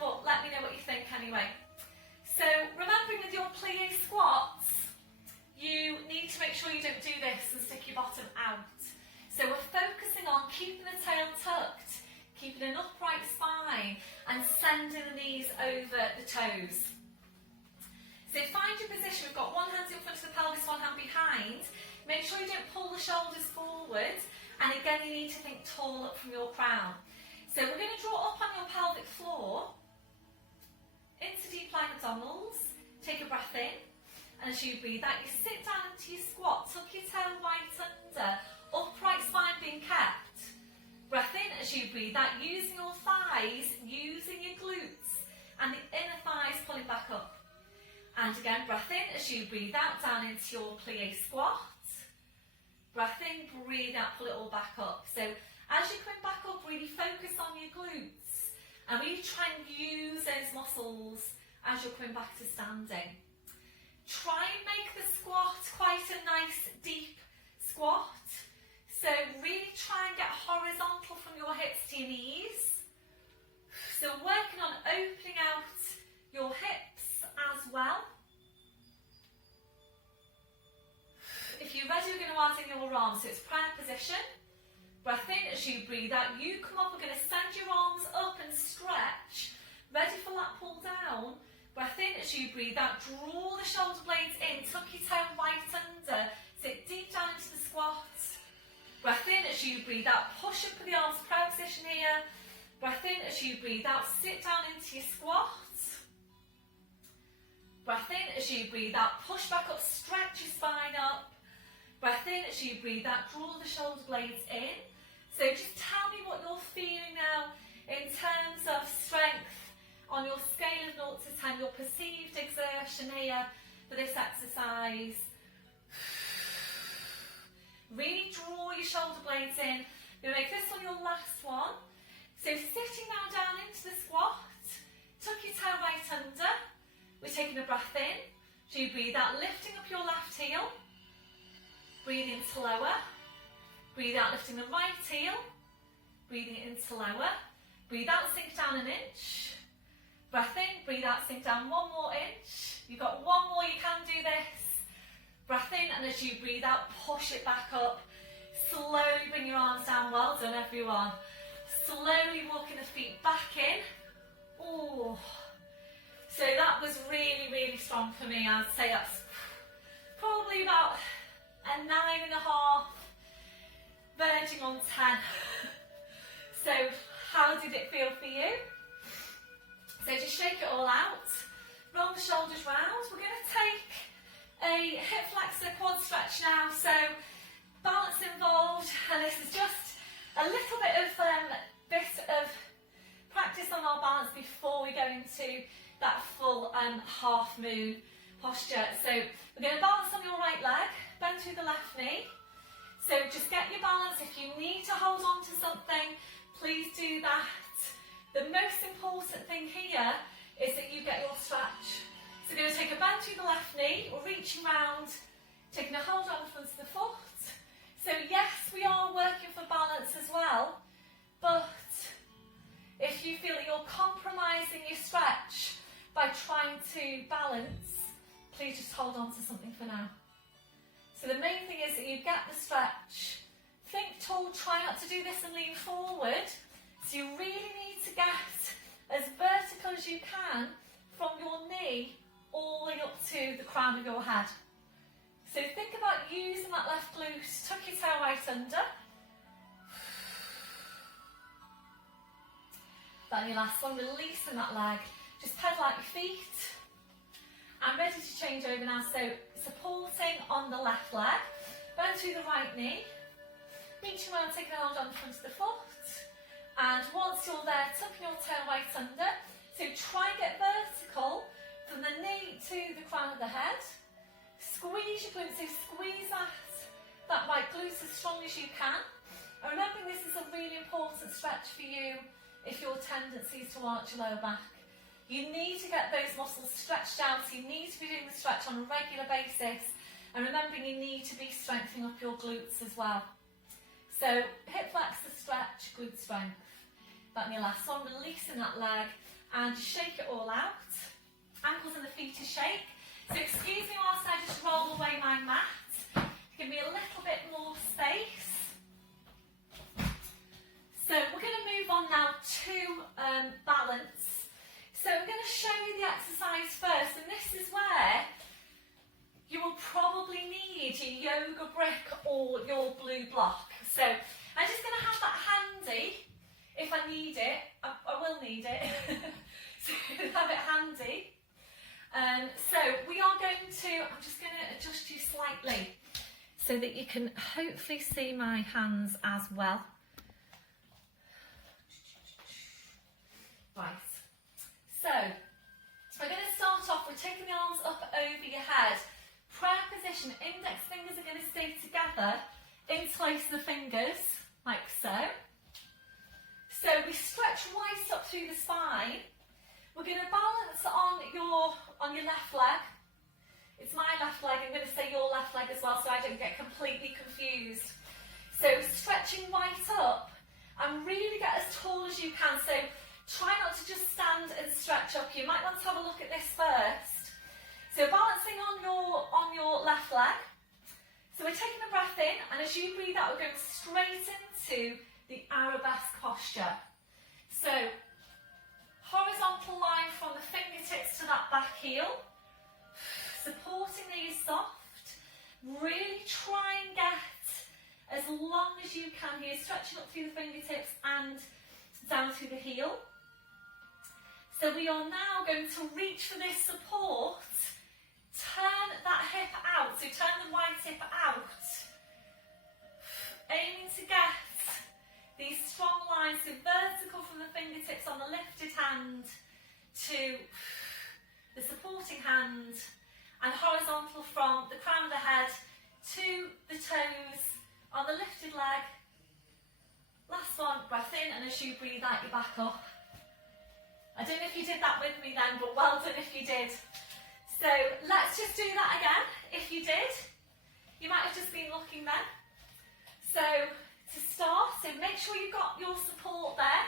but let me know what you think anyway. So remembering with your plie squats, you need to make sure you don't do this and stick your bottom out. So we're focusing on keeping the tail tucked, keeping an upright spine and sending the knees over the toes. So find your position. We've got one hand in front of the pelvis, one hand behind. Make sure you don't pull the shoulders forward. And again, you need to think tall up from your crown. So we're going to draw up on your pelvic floor, into deep lying abdominals. Take a breath in. And as you breathe out, you sit down into your squat. Tuck your tail right under. Upright spine being kept. Breath in as you breathe out, using your thighs, using your glutes, and the inner thighs pulling back up. And again, breath in as you breathe out, down into your plie squat. Breath in, breathe out, pull it all back up. So as you're coming back up, really focus on your glutes and really try and use those muscles as you're coming back to standing. Try and make the squat quite a nice deep squat. So really try and get horizontal from your hips to your knees. So working on opening out your hips as well. If you're ready, we're going to add in your arms. So it's prayer position. Breath in as you breathe out. You come up, we're going to send your arms up and stretch. Ready for that pull down. Breath in as you breathe out. Draw the shoulder blades in. Tuck your tail right under. Sit deep down into the squat. Breath in as you breathe out, push up with the arms, prayer position here. Breath in as you breathe out, sit down into your squat. Breath in as you breathe out, push back up, stretch your spine up. Breath in as you breathe out, draw the shoulder blades in. So just tell me what you're feeling now in terms of strength on your scale of 0 to 10, your perceived exertion here for this exercise. Really draw your shoulder blades in. You'll make this one your last one. So sitting now down into the squat, tuck your tail right under. We're taking a breath in. So you breathe out, lifting up your left heel. Breathe into lower. Breathe out, lifting the right heel. Breathing into lower. Breathe out, sink down an inch. Breath in, breathe out, sink down 1 more inch. You've got 1 more, you can do this. Breath in, and as you breathe out, push it back up. Slowly bring your arms down. Well done, everyone. Slowly walking the feet back in. Oh, so that was really, really strong for me. I'd say that's probably about a 9.5, verging on 10. So how did it feel for you? So just shake it all out. Roll the shoulders round. We're going to take a hip flexor quad stretch now, so balance involved, and this is just a little bit of practice on our balance before we go into that full half moon posture. So we're going to balance on your right leg, bend through the left knee. So just get your balance. If you need to hold on to something, please do that. The most important thing here is that you get your stretch. So we're going to take a bend through the left knee, we're reaching round, taking a hold on the front of the foot. So yes, we are working for balance as well, but if you feel that you're compromising your stretch by trying to balance, please just hold on to something for now. So the main thing is that you get the stretch. Think tall, try not to do this and lean forward. So you really need to get as vertical as you can from your knee all the way up to the crown of your head. So think about using that left glute, tuck your tail right under. Then your last one, releasing that leg. Just pedal out your feet. I'm ready to change over now, so supporting on the left leg, bend through the right knee, reaching around, taking a hold on the front of the foot, and once you're there, tucking your tail right under, so try and get vertical from the knee to the crown of the head, squeeze your glutes, so squeeze that right glute as strong as you can, and remember this is a really important stretch for you if your tendency is to arch your lower back. You need to get those muscles stretched out, so you need to be doing the stretch on a regular basis, and remembering you need to be strengthening up your glutes as well. So hip flexor stretch, glute strength. Then your last one, releasing that leg and shake it all out. Ankles and the feet to shake. So excuse me whilst I just roll away my mat. Give me a little bit more space. So we're going to move on now to balance. So I'm going to show you the exercise first, and this is where you will probably need your yoga brick or your blue block. So I'm just going to have that handy if I need it. I will need it. So have it handy. So we are going to, I'm just going to adjust you slightly so that you can hopefully see my hands as well. Right. So, we're going to start off, we're taking the arms up over your head. Prayer position, index fingers are going to stay together, interlace the fingers, like so. So we stretch right up through the spine. We're going to balance on your left leg. It's my left leg, I'm going to say your left leg as well so I don't get completely confused. So stretching right up and really get as tall as you can. So try not to just stand and stretch up. You might want to have a look at this first. So balancing on your left leg. So we're taking a breath in, and as you breathe out, we're going straight into the arabesque posture. So horizontal line from the fingertips to that back heel. Supporting the ears soft. Really try and get as long as you can here, stretching up through the fingertips and down through the heel. So we are now going to reach for this support, turn that hip out, so turn the right hip out, aiming to get these strong lines, so vertical from the fingertips on the lifted hand to the supporting hand, and horizontal from the crown of the head to the toes on the lifted leg. Last one, breath in, and as you breathe out, you back up. I don't know if you did that with me then, but well done if you did. So let's just do that again. If you did, you might have just been looking then. So to start, so make sure you've got your support there.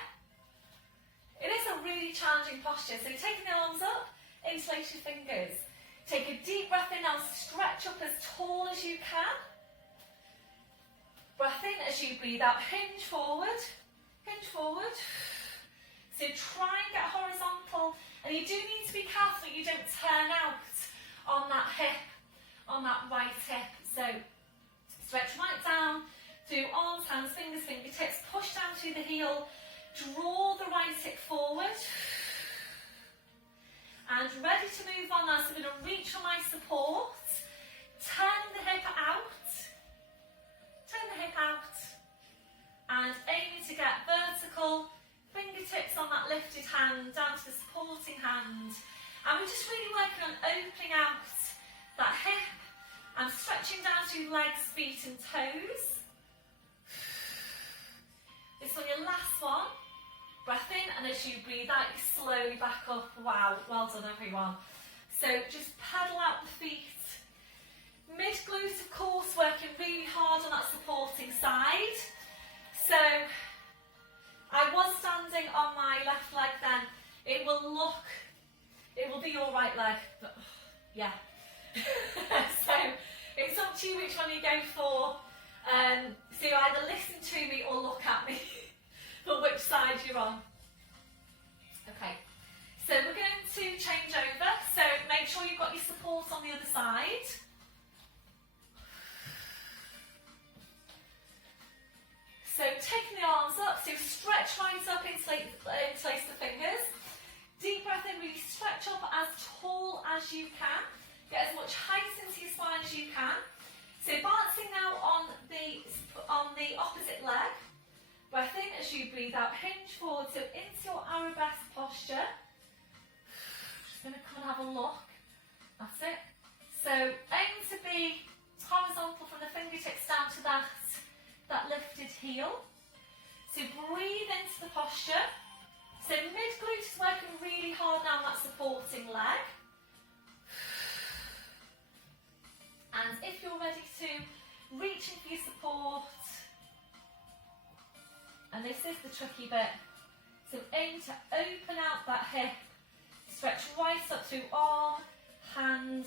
It is a really challenging posture. So taking the arms up, interlace your fingers. Take a deep breath in now, stretch up as tall as you can. Breath in as you breathe out, hinge forward, hinge forward. So try and get horizontal, and you do need to be careful that you don't turn out on that hip, on that right hip. So stretch right down through arms, hands, fingers, fingertips, push down through the heel, draw the right hip forward, and ready to move on now. So I'm going to reach for my support, turn the hip out, and aim lifted hand down to the supporting hand. And we're just really working on opening out that hip and stretching down through legs, feet and toes. This one, your last one. Breath in, and as you breathe out, you slowly back up. Wow, well done everyone. So just pedal out the feet. Mid-glute, of course, working really hard on that supporting side. So I was standing on my left leg then. It will be your right leg, but yeah. So it's up to you which one you go for. So you either listen to me or look at me for which side you're on. Okay, so we're going to change over. So make sure you've got your support on the other side. So taking the arms up, so stretch right up, interlace the fingers. Deep breath in, really stretch up as tall as you can. Get as much height into your spine as you can. So balancing now on the opposite leg. Breath in as you breathe out, hinge forward, so into your arabesque posture. Just going to come and have a look. That's it. So aim to be horizontal from the fingertips down to that lifted heel. So breathe into the posture. So mid-glute is working really hard now on that supporting leg. And if you're ready to reach in for your support, and this is the tricky bit, so aim to open out that hip, stretch right up through arm, hand,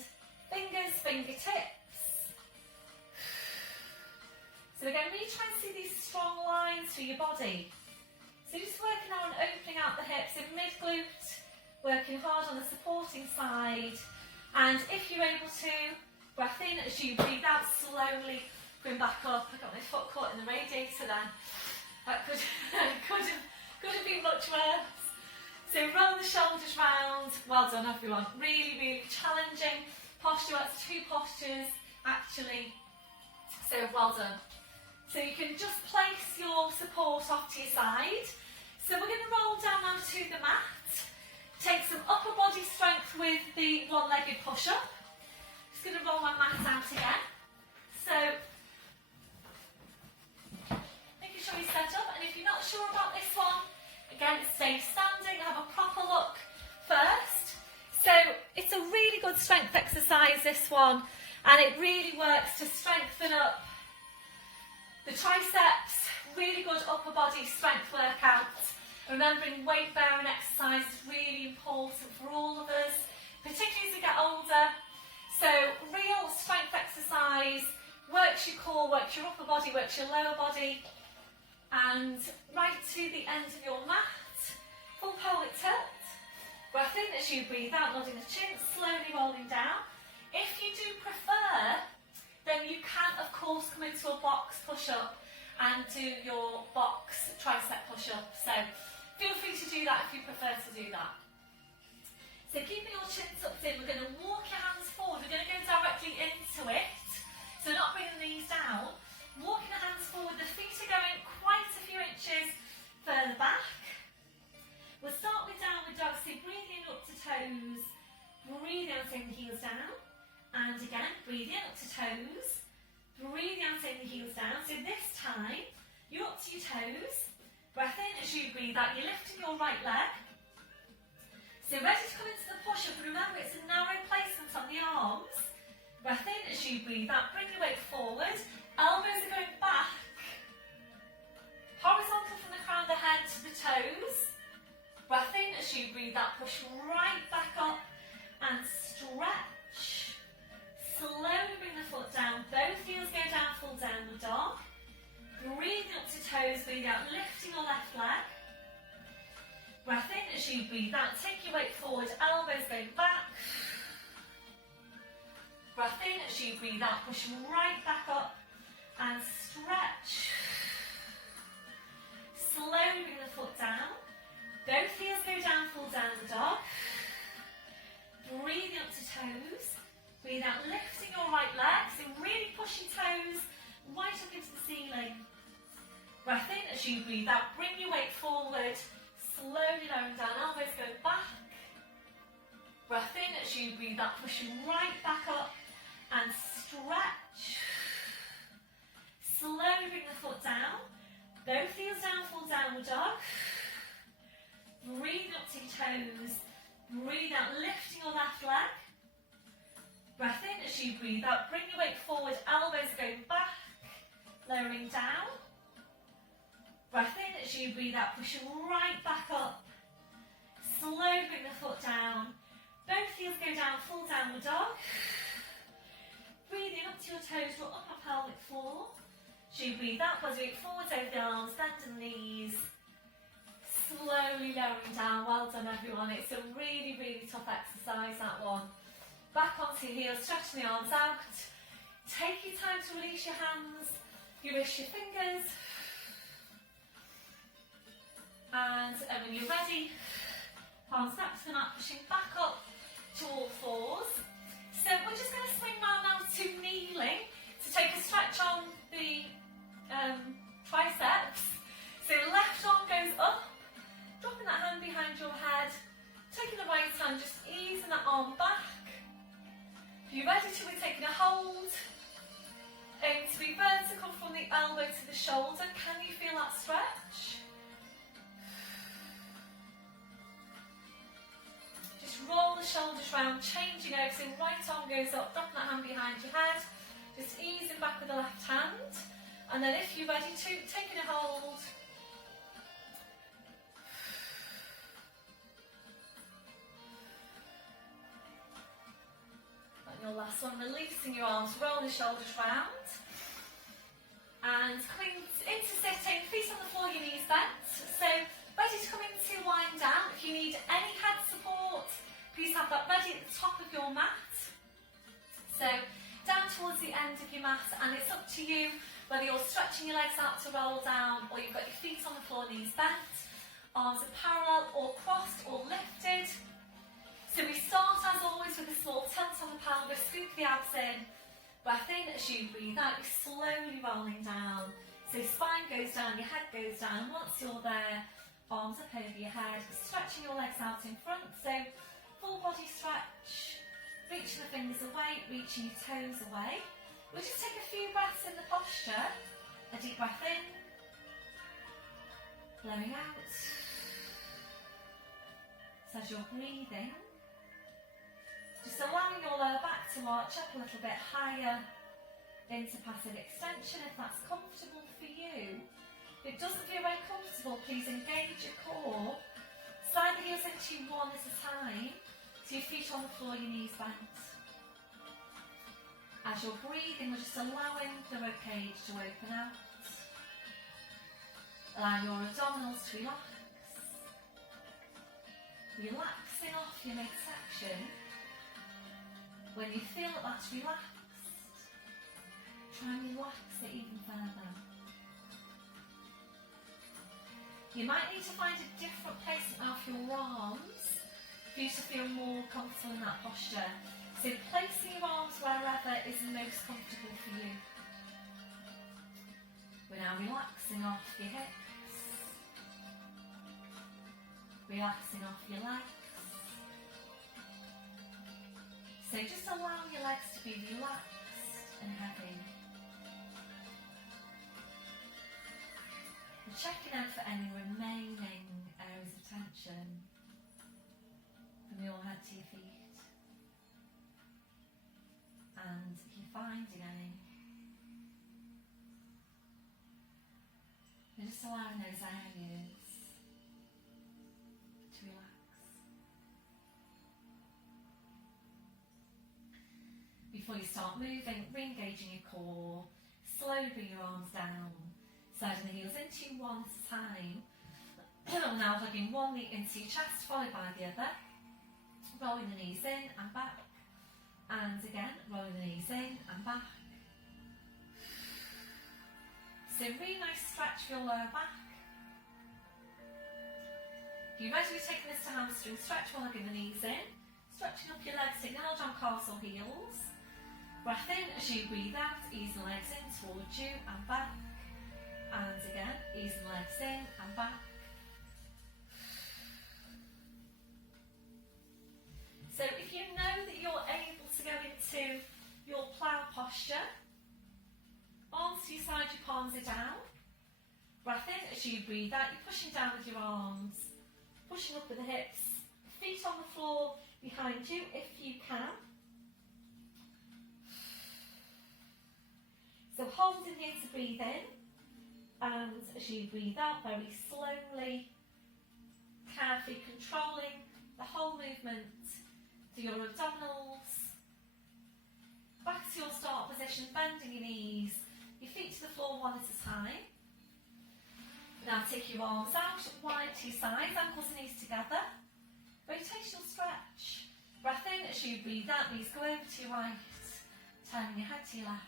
fingers, fingertips. So again, really try and see these strong lines through your body. So just working on opening out the hips in mid-glute, working hard on the supporting side. And if you're able to, breath in as you breathe out, slowly bring back up. I got my foot caught in the radiator then. That could have been much worse. So roll the shoulders round. Well done everyone. Really, really challenging posture. That's two postures actually. So well done. So you can just place your support off to your side. So we're going to roll down now to the mat. Take some upper body strength with the one-legged push-up. Just going to roll my mat out again. So making sure you set up, and if you're not sure about this one, again stay standing, have a proper look first. So it's a really good strength exercise, this one, and it really works to strengthen up the triceps. Really good upper body strength workout. Remembering weight bearing exercise is really important for all of us, particularly as we get older. So real strength exercise, works your core, works your upper body, works your lower body. And right to the end of your mat, full pelvic tilt. Breath in as you breathe out, nodding the chin, slowly rolling down. If you do prefer, then you can of course come into a box push-up and do your box tricep push-up. So feel free to do that if you prefer to do that. So keeping your chin tucked in, we're going to walk your hands forward. We're going to go directly into it. So not bringing the knees down. Walking the hands forward, the feet are going quite a few inches further back. We'll start with downward dog, so breathing up to toes. Breathe out, send the heels down. And again, breathe in up to toes. Breathe out, send the heels down. So this time, you're up to your toes. Breath in as you breathe out. You're lifting your right leg. So ready to come into the push-up. Remember, it's a narrow placement on the arms. Breath in as you breathe out. Bring your weight forward. Elbows are going back. Horizontal from the crown of the head to the toes. Breath in as you breathe out. Push right back up and stretch. Slowly bring the foot down. Both heels go down, full downward dog. Breathing up to toes, breathe out, lifting your left leg. Breath in as you breathe out, take your weight forward, elbows going back. Breath in as you breathe out, push right back up and stretch. Slowly bring the foot down. Both heels go down, full downward dog. Breathing up to toes. Breathe out, lifting your right leg, so really push your toes right up into the ceiling. Breath in as you breathe out, bring your weight forward, Slowly lowering down, elbows go back. Breath in as you breathe out, pushing right back up and stretch. Slowly bring the foot down. Both heels down, full downward dog. Breathe up to your toes. Breathe out, lifting your left leg. Breath in as you breathe out. Bring your weight forward, elbows are going back. Lowering down. Breath in as you breathe out, pushing right back up. Slowly bring the foot down. Both heels go down, full downward dog. Breathing up to your toes, your upper pelvic floor. As you breathe out, body weight forwards over the arms, bend the knees. Slowly lowering down. Well done, everyone. It's a really, really tough exercise, that one. Back onto your heels, stretching the arms out. Take your time to release your hands, your wrists, your fingers. And when you're ready, palms back to the mat, pushing back up to all fours. So we're just going to swing round now to kneeling to take a stretch on the triceps. So left arm goes up, dropping that hand behind your head, taking the right hand, just easing that arm back. If you're ready to, we're taking a hold. Aim to be vertical from the elbow to the shoulder. Can you feel that stretch? Just roll the shoulders round, changing over, so right arm goes up, dropping that hand behind your head, just easing back with the left hand. And then if you're ready to, taking a hold. And your last one, releasing your arms, roll the shoulders round. And coming into sitting, feet on the floor, your knees bent. So ready to come into wind down. If you need any head support, please have that ready at the top of your mat. So down towards the end of your mat, and it's up to you whether you're stretching your legs out to roll down or you've got your feet on the floor, knees bent, arms are parallel or crossed or lifted. So we start as always with a small tilt on the pelvis, scoop the abs in, breath in as you breathe out, you're slowly rolling down. So spine goes down, your head goes down, and once you're there, arms up over your head, stretching your legs out in front, so full body stretch, reaching the fingers away, reaching your toes away. We'll just take a few breaths in the posture. A deep breath in, blowing out. So as you're breathing, just allowing your lower back to arch up a little bit higher into passive extension if that's comfortable for you. If it doesn't feel very comfortable, please engage your core. Slide the heels into one at a time. So your feet on the floor, your knees bent. As you're breathing, we're just allowing the ribcage to open out. Allowing your abdominals to relax. Relaxing off your midsection. When you feel that that's relaxed, try and relax it even further. You might need to find a different placement of your arms for you to feel more comfortable in that posture. So placing your arms wherever is most comfortable for you. We're now relaxing off your hips, relaxing off your legs. So just allow your legs to be relaxed and heavy. We're checking out for any remaining areas of tension from your head to your feet. And if you're finding any, you're just allowing those areas to relax. Before you start moving, re-engaging your core, slowly bring your arms down, sliding the heels into one at a time. Now hugging one knee into your chest, followed by the other. Rolling the knees in and back. And again, rolling the knees in and back. So really nice stretch for your lower back. If you're ready, we're taking this to hamstring stretch while hugging the knees in. Stretching up your legs, acknowledge on calves or heels. Breath in as you breathe out, ease the legs in towards you and back. And again, ease the legs in and back. it down. Breath in. As you breathe out, you're pushing down with your arms, pushing up with the hips, feet on the floor behind you if you can. So hold in here to breathe in, and as you breathe out, very slowly, carefully controlling the whole movement to your abdominals. Back to your start position, bending your knees, your feet to the floor one at a time. Now take your arms out, wide to your sides, ankles and knees together. Rotational stretch. Breath in. As you breathe out, knees go over to your right, turning your head to your left.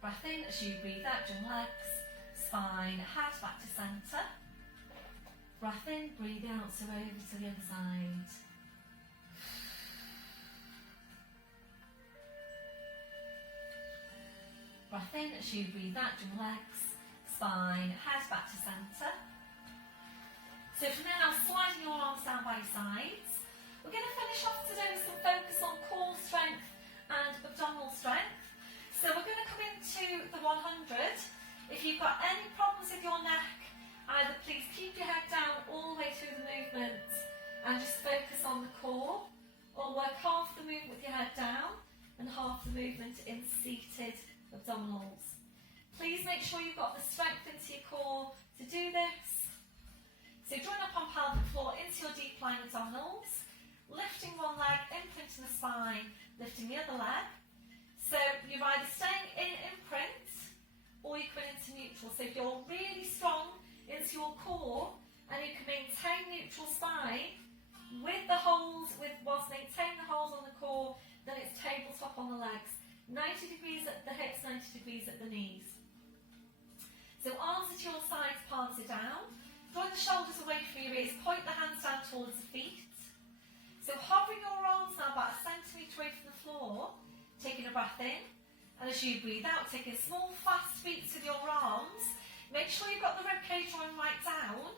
Breath in. As you breathe out, join legs, spine, head back to centre. Breath in, breathe out, so over to the other side. Breath in. As you breathe out, join legs, spine, head back to centre. So from now, sliding your arms down by your sides. We're going to finish off today with some focus on core strength and abdominal strength. So we're going to come into the 100. If you've got any problems with your neck, either please keep your head down all the way through the movement and just focus on the core, or work half the movement with your head down and half the movement in seated abdominals. Please make sure you've got the strength into your core to do this. So join up on pelvic floor into your deep lying abdominals, lifting one leg, imprinting the spine, lifting the other leg. So you're either staying in imprint or you come into neutral. So if you're really strong into your core and you can maintain neutral spine with the holes, whilst maintaining the holes on the core, then it's tabletop on the legs. 90 degrees at the hips, 90 degrees at the knees. So arms at your sides, palms are down. Draw the shoulders away from your ears, point the hands down towards the feet. So hovering your arms now about a centimetre away from the floor, taking a breath in, and as you breathe out, taking small fast beats with your arms. Make sure you've got the ribcage drawing right down.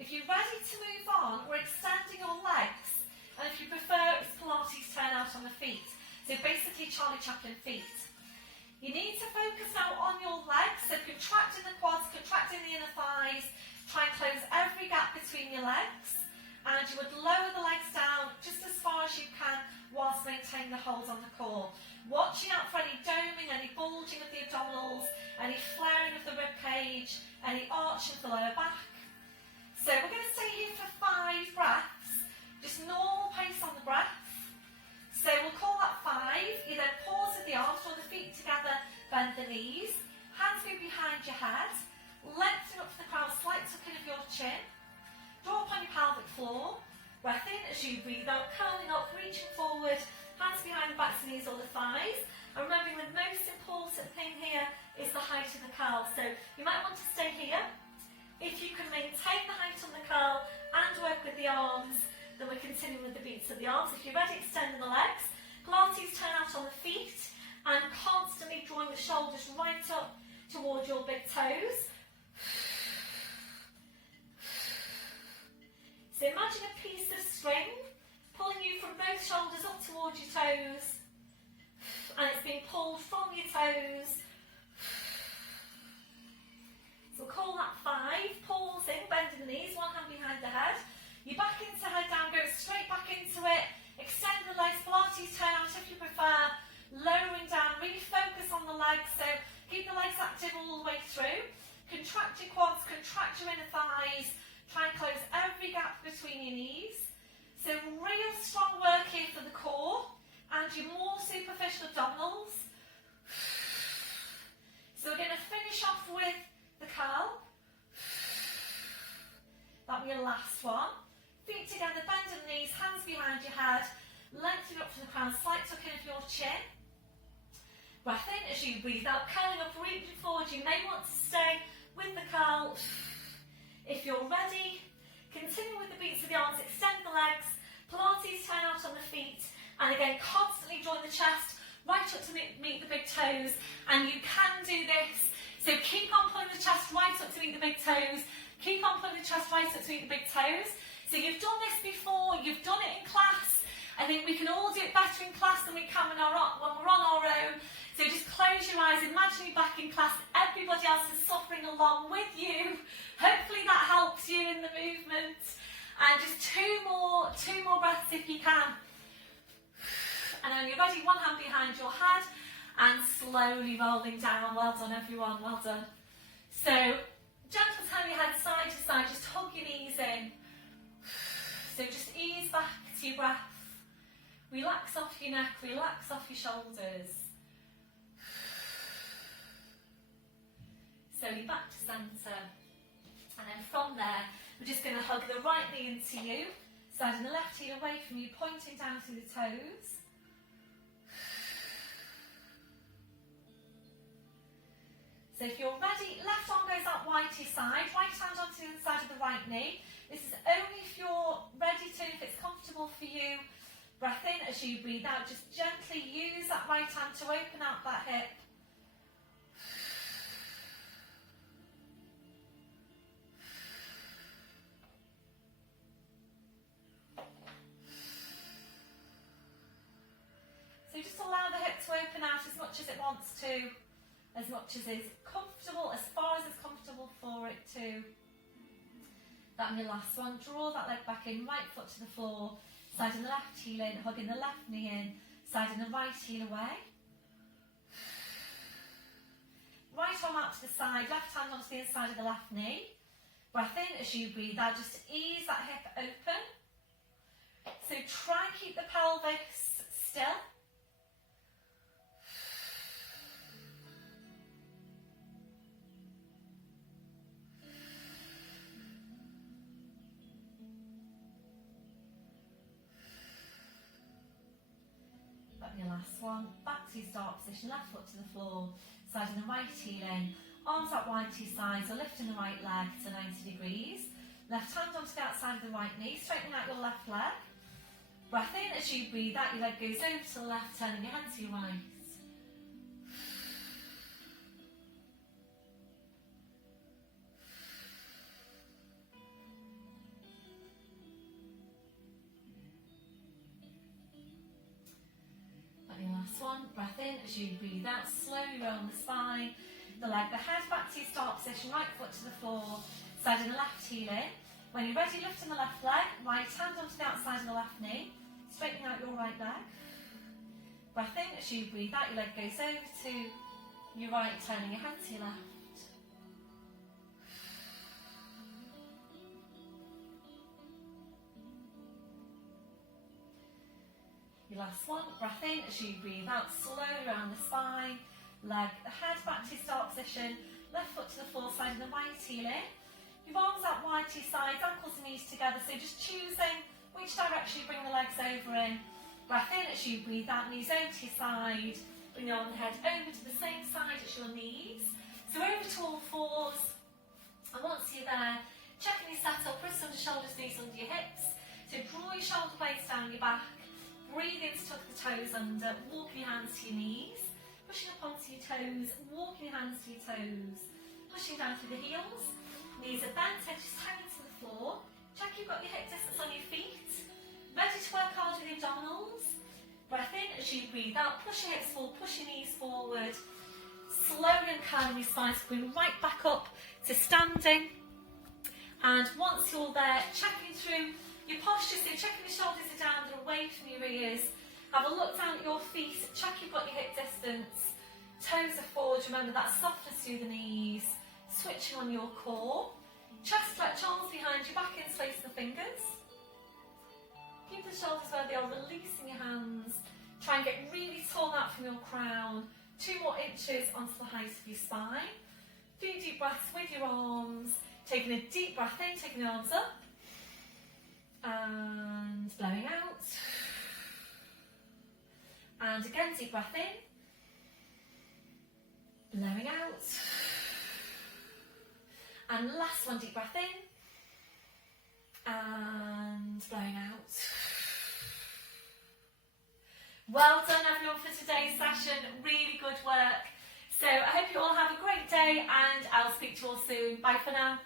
If you're ready to move on, we're extending your legs, and if you prefer, it's Pilates turn out on the feet. So basically Charlie Chaplin feet. You need to focus now on your legs, so contracting the quads, contracting the inner thighs, try and close every gap between your legs, and you would lower the legs down just as far as you can whilst maintaining the hold on the core. Watching out for any doming, any bulging of the abdominals, any flaring of the rib cage, any arching of the lower back. So we're going to stay here for 5 breaths, just normal pace on the breath. So we'll call that 5. You then pause with the arms, draw the feet together, bend the knees, hands go behind your head, lengthen up to the crown, slight tuck in of your chin, draw up on your pelvic floor, breath in as you breathe out, curling up, reaching forward, hands behind the backs of the knees or the thighs. And remembering the most important thing here is the height of the curl. So you might want to stay here. If you can maintain the height on the curl and work with the arms, then we're continuing with the beats of the arms. If you're ready, extending the legs. Pilates turn out on the feet and constantly drawing the shoulders right up towards your big toes. So imagine a piece of string pulling you from both shoulders up towards your toes, and it's being pulled from your toes. So we'll call that 5. Pausing, bending the knees, one hand behind the head. You back into head down, go straight back into it. Extend the legs, Pilates turn out if you prefer. Lowering down, really focus on the legs. So keep the legs active all the way through. Contract your quads, contract your inner thighs. Try and close every gap between your knees. So real strong work here for the core and your more superficial abdominals. So we're going to finish off with the curl. That'll be your last one. Feet together, bend the knees, hands behind your head, lengthen up from the crown, slight tuck in of your chin. Breath in as you breathe out, curling up, reaching forward. You may want to stay with the curl. If you're ready, continue with the beats of the arms, extend the legs, Pilates turn out on the feet, and again constantly drawing the chest right up to meet the big toes, and you can do this. So keep on pulling the chest right up to meet the big toes, keep on pulling the chest right up to meet the big toes. So you've done this before, you've done it in class, I think we can all do it better in class than we can when we're on our own. So just close your eyes, imagine you're back in class, everybody else is suffering along with you. Hopefully that helps you in the movement. And just two more breaths if you can. And then you're ready, one hand behind your head and slowly rolling down. Well done everyone, well done. So gentle turn your head side to side, just hug your knees in. So just ease back to your breath. Relax off your neck, relax off your shoulders. Slowly back to centre. And then from there, we're just going to hug the right knee into you, sliding the left heel away from you, pointing down through the toes. So if you're ready, left arm goes out wide to your side, right hand onto the inside of the right knee. This is only if you're ready to, if it's comfortable for you. Breath in as you breathe out, just gently use that right hand to open out that hip. So just allow the hip to open out as much as it wants to, as much as is comfortable, as far as it's comfortable for it to. That'll be the last one. Draw that leg back in, right foot to the floor, sliding the left heel in, hugging the left knee in, sliding the right heel away. Right arm out to the side, left hand onto the inside of the left knee. Breath in as you breathe out, just ease that hip open. So try and keep the pelvis still. Your last one, back to your start position, left foot to the floor, sliding the right heel in, arms out wide to your sides, or lifting the right leg to 90 degrees, left hand onto the outside of the right knee, straightening out your left leg. Breath in as you breathe out, your leg goes over to the left, turning your head to your right. One, breath in as you breathe out, slowly roll the spine, the head back to your start position, right foot to the floor, sliding the left heel in. When you're ready, lifting the left leg, right hand onto the outside of the left knee, straightening out your right leg. Breath in as you breathe out, your leg goes over to your right, turning your head to your left. Your last one, breath in as you breathe out, slowly around the spine, leg, the head back to your start position, left foot to the floor, sliding the right heel in. Your arms out wide to your sides, ankles and knees together, so just choosing which direction you bring the legs over in. Breath in as you breathe out, knees over to your side, bring your head over to the same side as your knees. So over to all fours, and once you're there, checking your setup, wrists under shoulders, knees under your hips. So draw your shoulder blades down your back. Breathe in to tuck the toes under, walking your hands to your knees, pushing up onto your toes, walking your hands to your toes, pushing down through the heels, knees are bent, edges hanging to the floor, check you've got your hip distance on your feet, ready to work hard with the abdominals, breath in as you breathe out, push your hips forward, push your knees forward, slowly uncurling your spine, going right back up to standing, and once you're there, checking through your posture, so checking the shoulders are down and away from your ears. Have a look down at your feet, check you've got your hip distance. Toes are forward, remember that softness through the knees. Switching on your core. Chest stretch, arms behind you, back in, place the fingers. Keep the shoulders where they are, releasing your hands. Try and get really torn out from your crown. 2 more inches onto the height of your spine. Few deep breaths with your arms. Taking a deep breath in, taking the arms up. And blowing out. And again, deep breath in. Blowing out. And last one, deep breath in. And blowing out. Well done everyone for today's session. Really good work. So I hope you all have a great day and I'll speak to you all soon. Bye for now.